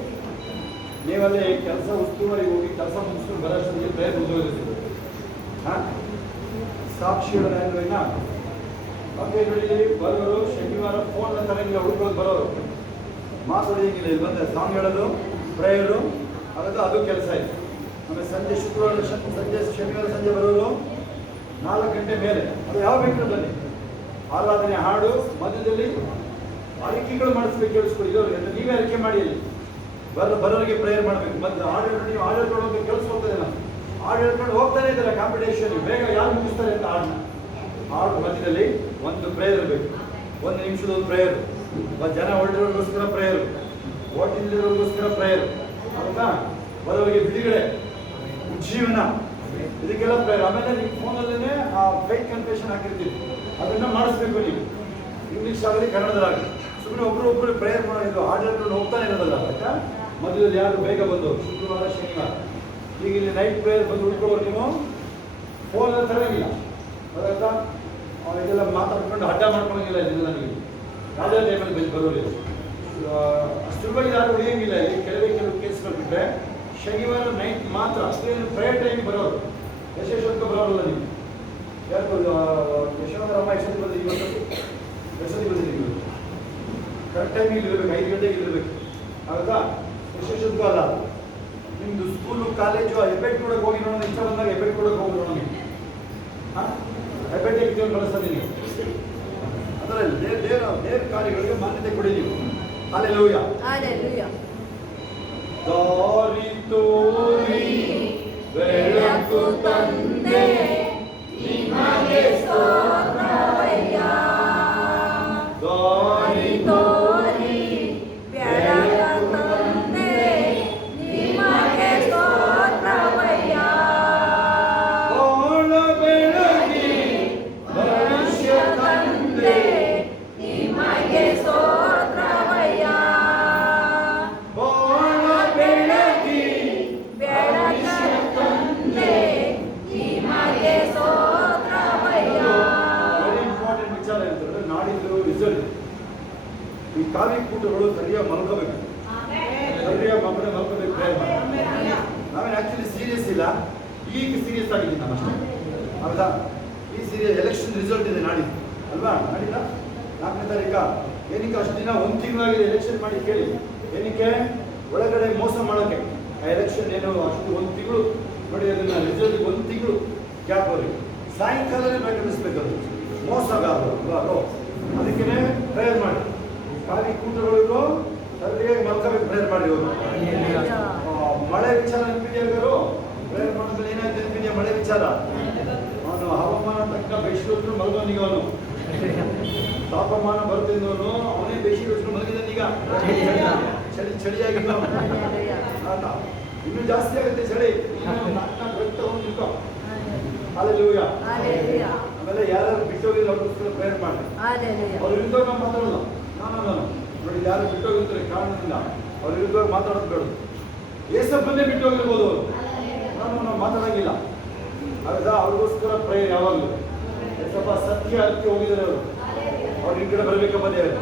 ನೀವಲ್ಲಿ ಕೆಲಸ ಉಸ್ತುವಾರಿ ಹೋಗಿ ಕೆಲಸ ಮುಗಿಸ್ಕೊಂಡು ಬರೋಷ್ಟೊಂದಿಗೆ ಬೇರೆ ಉದ್ಯೋಗಿಸ್ತೀವಿ. ಸಾಕ್ಷಿ ಹೇಳೋದ್ರಿಂದ ಬಗ್ಗೆ ನೋಡಿ ಬರೋರು ಶನಿವಾರ ಫೋನ್ ತರಂಗಿಲ್ಲ. ಹುಡುಗರು ಬರೋರು ಮಾತಾಡೋಂಗಿಲ್ಲ. ಇಲ್ಲಿ ಬಂದರೆ ಸಾಂಗ್ ಹೇಳೋದು, ಪ್ರೇಯರು ಅದು ಕೆಲಸ ಇದೆ. ಆಮೇಲೆ ಸಂಜೆ ಶುಕ್ರವಾರ ಶನಿವಾರ ಸಂಜೆ ಬರೋರು 4 ಗಂಟೆ ಮೇಲೆ. ಅದು ಯಾವ ಬೇಕಾದ್ರೂ ಬನ್ನಿ. ಆರಾಧನೆ ಹಾಡು ಮಧ್ಯದಲ್ಲಿ ಅರಿಕೆಗಳು ಮಾಡಿಸ್ಬೇಕು. ಕೇಳಿಸ್ಕೊಳ್ಳಿ. ಇರೋರು ನೀವೇ ಅರಿಕೆ ಮಾಡಿ. ಅಲ್ಲಿ ಬರೋರಿಗೆ ಪ್ರೇಯರ್ ಮಾಡಬೇಕು. ಮತ್ತೆ ನೀವು ಹಾಡು ಹೇಳ್ಕೊಂಡು ಕೆಲಸ ಹೋಗ್ತದೆ, ನಾನು ಹಾಡು ಹೇಳ್ಕೊಂಡು ಹೋಗ್ತಾನೆ ಇದ್ದಾರೆ ಕಾಂಪಿಟೇಷನ್, ಬೇಗ ಯಾರು ಮುಗಿಸ್ತಾರೆ ಅಂತ ಹಾಡು ಮಧ್ಯದಲ್ಲಿ ಒಂದು ಪ್ರೇಯರ್ ಇರಬೇಕು. 1 ನಿಮಿಷದ ಒಂದು ಪ್ರೇಯರ್, ಜನ ಹೊರಟಿರೋರಿಗೋಸ್ಕರ ಪ್ರೇಯರ್, ಓಟಿಲ್ದಿರೋರಿಗೋಸ್ಕರ ಪ್ರೇಯರ್, ಹೌದಾ? ಬರೋರಿಗೆ ಬಿಡುಗಡೆ, ಉಜ್ಜೀವನ, ಇದಕ್ಕೆಲ್ಲ ಪ್ರೇಯರ್. ಆಮೇಲೆ ನೀವು ಫೋನಲ್ಲೇ ಆ ಫೇಕ್ ಕನ್ಫೆಷನ್ ಹಾಕಿರ್ತೀವಿ, ಅದನ್ನ ಮಾಡಿಸ್ಬೇಕು ನೀವು, ಇಂಗ್ಲೀಷ್ ಆಗಲಿ ಕನ್ನಡದಾಗಲಿ. ಸುಮ್ಮನೆ ಒಬ್ರು ಪ್ರೇಯರ್ ಮಾಡೋದು ಹಾಡು ಹೇಳ್ಕೊಂಡು ಹೋಗ್ತಾನೆ ಇರೋದಲ್ಲ. ಆಯ್ತಾ? ಮಧ್ಯದಲ್ಲಿ ಯಾರು ಬೇಗ ಬಂದು ಶುಕ್ರವಾರ ಶನಿವಾರ ಈಗ ಇಲ್ಲಿ ನೈಟ್ ಪ್ರೇಯರ್ ಬಂದು ಉಳ್ಕೊಳ್ಳೋರು ನೀವು ಫೋನಲ್ಲಿ ತರಂಗಿಲ್ಲ, ಅದಾಯ್ತಾ? ಇದೆಲ್ಲ ಮಾತಾಡ್ಕೊಂಡು ಅಡ್ಡ ಮಾಡ್ಕೊಳ್ಳೋಂಗಿಲ್ಲ. ಇದೆಲ್ಲ ನೀವು ಯಾವುದೇ ಟೈಮಲ್ಲಿ ಬಂದು ಬರೋದಿಲ್ಲ, ಅಷ್ಟುವಾಗಿ ಯಾರು ಉಳಿಯೋಂಗಿಲ್ಲ. ಇಲ್ಲಿ ಕೆಲವು ಕೇಸ್ಗಳು ಬಿಟ್ಟರೆ ಶನಿವಾರ ನೈಟ್ ಮಾತ್ರ, ಅಷ್ಟೇನು ಪ್ರೇಯರ್ ಟೈಮ್ ಬರೋರು. ಯಶಸ್ವತ್ಕ ಬರೋಲ್ಲ ನೀವು ಯಾರು ಯಶವಂತರಮ್ಮ ಎಷ್ಟೊತ್ತಿ ಬಂದಿದ್ದೀವಿ, ಎಷ್ಟೊತ್ತಿ ಬಂದಿದ್ದೀವಿ, ಕರೆಕ್ಟ್ ಟೈಮ್ ಇಲ್ಲಿ ಇರಬೇಕು, 5 ಗಂಟೆಗೆ ಇರಬೇಕು, ಹೌದಾ? ಯಶಸ್ವತ್ಕ ಅಲ್ಲ. ನಿಮ್ಮದು ಸ್ಕೂಲು ಕಾಲೇಜು ಎಫೆಕ್ಟ್ ಕೊಡೋಕೆ ಹೋಗಿ ನೋಡೋಣ, ಇಷ್ಟ ಬಂದಾಗ ಎಫೆಕ್ಟ್ ಕೊಡೋಕೆ ಹೋಗಿ ನೋಡೋಣ. ಹಾಂ, ಎಫೆಕ್ಟ್ ಎಕ್ತಿಯನ್ನು ಬಳಸೋದು ನೀವು ಅದರಲ್ಲಿ ದೇವ್ರ ಕಾರ್ಯಗಳಿಗೆ ಮಾನ್ಯತೆ ಕೊಡಿ ನೀವು. ಹಲ್ಲೆಲೂಯ. ದಾರಿ ತೋರಿ ಬೆಳಕು ತಂದೆ ನಿಮಗೆ ಸ್ತೋತ್ರವಯ್ಯ. ದಾರಿ ತೋರಿ ಬೆಳಕು ತಂದೆ ನಿಮಗೆ ಸ್ತೋತ್ರವಯ್ಯ. ಬಾಳ ಬೆಳಗಿ ಭವಿಷ್ಯ ತಂದೆ ನಿಮಗೆ ಸ್ತೋತ್ರವಯ್ಯ. ಬಾಳ ಬೆಳಗಿ ಭವಿಷ್ಯ ತಂದೆ ನಿಮಗೆ ಸ್ತೋತ್ರವಯ್ಯ. ವೆರಿ ಇಂಪಾರ್ಟೆಂಟ್ ವಿಚಾರ ಅಂತಂದ್ರೆ ನಾಡಿದ್ದು ರಿಸಲ್ಟ್. ಈ ಕಾವಿಕೂಟಗಳು ಸರಿಯಾಗಿ ಮಲ್ಕೋಬೇಕು, ಸರಿಯಾಗಿ ಮಲ್ಕೋಬೇಕು, ಪ್ರೇಯರ್ ಮಾಡಿ. ನಾವೇನು ಆ್ಯಕ್ಚುಲಿ ಸೀರಿಯಸ್ ಇಲ್ಲ, ಈಗ ಸೀರಿಯಸ್ ಆಗಿದ್ದೀನಿ ನಾನು ಅಷ್ಟೇ, ಹೌದಾ? ಈ ಸೀರಿಯಸ್ ಎಲೆಕ್ಷನ್ ರಿಸಲ್ಟ್ ಇದೆ ನಾಡಿದ್ದು ಅಲ್ವಾ? ನಾಡಿದ 4ನೇ ತಾರೀಕ. ಏನಕ್ಕೆ ಅಷ್ಟು ದಿನ 1 ತಿಂಗಳಾಗಿದೆ ಎಲೆಕ್ಷನ್ ಮಾಡಿ ಕೇಳಿ, ಏನಕ್ಕೆ? ಒಳಗಡೆ ಮೋಸ ಮಾಡೋಕ್ಕೆ. ಆ ಎಲೆಕ್ಷನ್ ಏನು ಅಷ್ಟು 1 ತಿಂಗಳು ನೋಡಿ, ಅದನ್ನ ರಿಸಲ್ಟ್ 1 ತಿಂಗಳು ಗ್ಯಾಪ್ ಅವ್ರಿಗೆ ಸಾಯಂಕಾಲನೇ ಪ್ರಕಟಿಸ್ಬೇಕದು, ಮೋಸಗಾರರು ಅಲ್ವಾ? ಅದಕ್ಕೆ ಪ್ರೇಯರ್ ಮಾಡಿ. ಖಾಲಿ ಕೂಟಗಳಿಗೂ ಸರಿಯಾಗಿ ಮಲ್ಕೋಬೇಕು, ಪ್ರೇಯರ್ ಮಾಡಿ. ಅವರು ಮಳೆ ವಿಚಾರ ನೆನಪಿದೆಯಾಗರು ಪ್ರೇಯರ್ ಮಾಡೋದ್ರಲ್ಲಿ ಏನಾಯ್ತು ನೆನಪಿದೆಯಾ? ಮಳೆ ವಿಚಾರ. ಅವನು ಹವಾಮಾನ ತಕ್ಕ ಬೇಸಿಗೆ ಮಲಗೋನೀಗ, ಅವನು ತಾಪಮಾನ ಬರ್ತಿದ್ದವನು ಅವನೇ ಬೇಸಿಗೆ ಮಲಗಿದನೀಗ. ಚಳಿಯಾಗಿದ್ದ ಇನ್ನೂ ಜಾಸ್ತಿ ಆಗುತ್ತೆ ಚಳಿ. ಹಲ್ಲೆಲೂಯಾ. ಆಮೇಲೆ ಯಾರು ಬಿಟ್ಟೋಗಿಲ್ಲ ಅವ್ರಿಗೋಸ್ಕರ ಪ್ರೇಯರ್ ಮಾಡಿ. ಅವ್ರ ವಿರುದ್ಧ ನಾವು ಮಾತಾಡೋದು, ನಾನು ನೋಡಿ, ಯಾರು ಬಿಟ್ಟೋಗಿರ್ತಾರೆ ಕಾರಣದಿಂದ ಅವ್ರ ವಿರುದ್ಧ ಮಾತಾಡೋದು ಬೇಡ. ಏಸಪ್ಪನ್ನೇ ಬಿಟ್ಟೋಗಿರ್ಬೋದು ಅವರು, ನಾವು ಮಾತಾಡೋಂಗಿಲ್ಲ, ಹೌದಾ? ಅವ್ರಿಗೋಸ್ಕರ ಪ್ರೇಯರ್ ಯಾವಾಗಲೂ. ಸ್ವಲ್ಪ ಸತ್ಯ ಹತ್ತಿ ಹೋಗಿದ್ದಾರೆ ಅವರು, ಅವ್ರು ಈ ಕಡೆ ಬರಬೇಕಪ್ಪ ದೇವರು.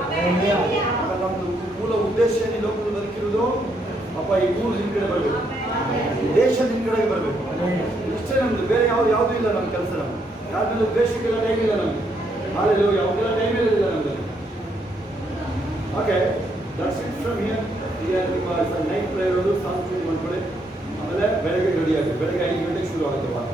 ನಮ್ದು ಮೂಲ ಉದ್ದೇಶ ಈ ಲೋಕದಲ್ಲಿ ಬದುಕಿರೋದು, ಅಪ್ಪ ಈ ಊರು ನಿಮ್ ಕಡೆ ಬರಬೇಕು, ದೇಶ ನಿಮ್ ಕಡೆಗೆ ಬರಬೇಕು, ಇಷ್ಟೇ ನಮ್ದು. ಬೇರೆ ಯಾವುದೂ ಇಲ್ಲ ನಮ್ಮ ಕೆಲಸ. ನಮ್ಗೆ ಯಾವ್ದು ದೇಶಕ್ಕೆಲ್ಲ ಟೈಮ್ ಇಲ್ಲ ನಮ್ಗೆ. ಹಾಲೆಲ್ಲ ಯಾವುದೆಲ್ಲ ಟೈಮ್ ಇರೋದಿಲ್ಲ ನಮ್ಗೆ. Okay, that's it from here. ನಿಮ್ಮ ನೈಟ್ ಪ್ರೇಯರ್ ಸಾಂಸ್ಕೃತಿಕ ಮಾಡ್ಕೊಳ್ಳಿ. ಆಮೇಲೆ ಬೆಳಗ್ಗೆ ರೆಡಿ ಆಗುತ್ತೆ, ಬೆಳಗ್ಗೆ 5 ಗಂಟೆಗೆ ಶುರು ಆಗುತ್ತೆ ವಾರ.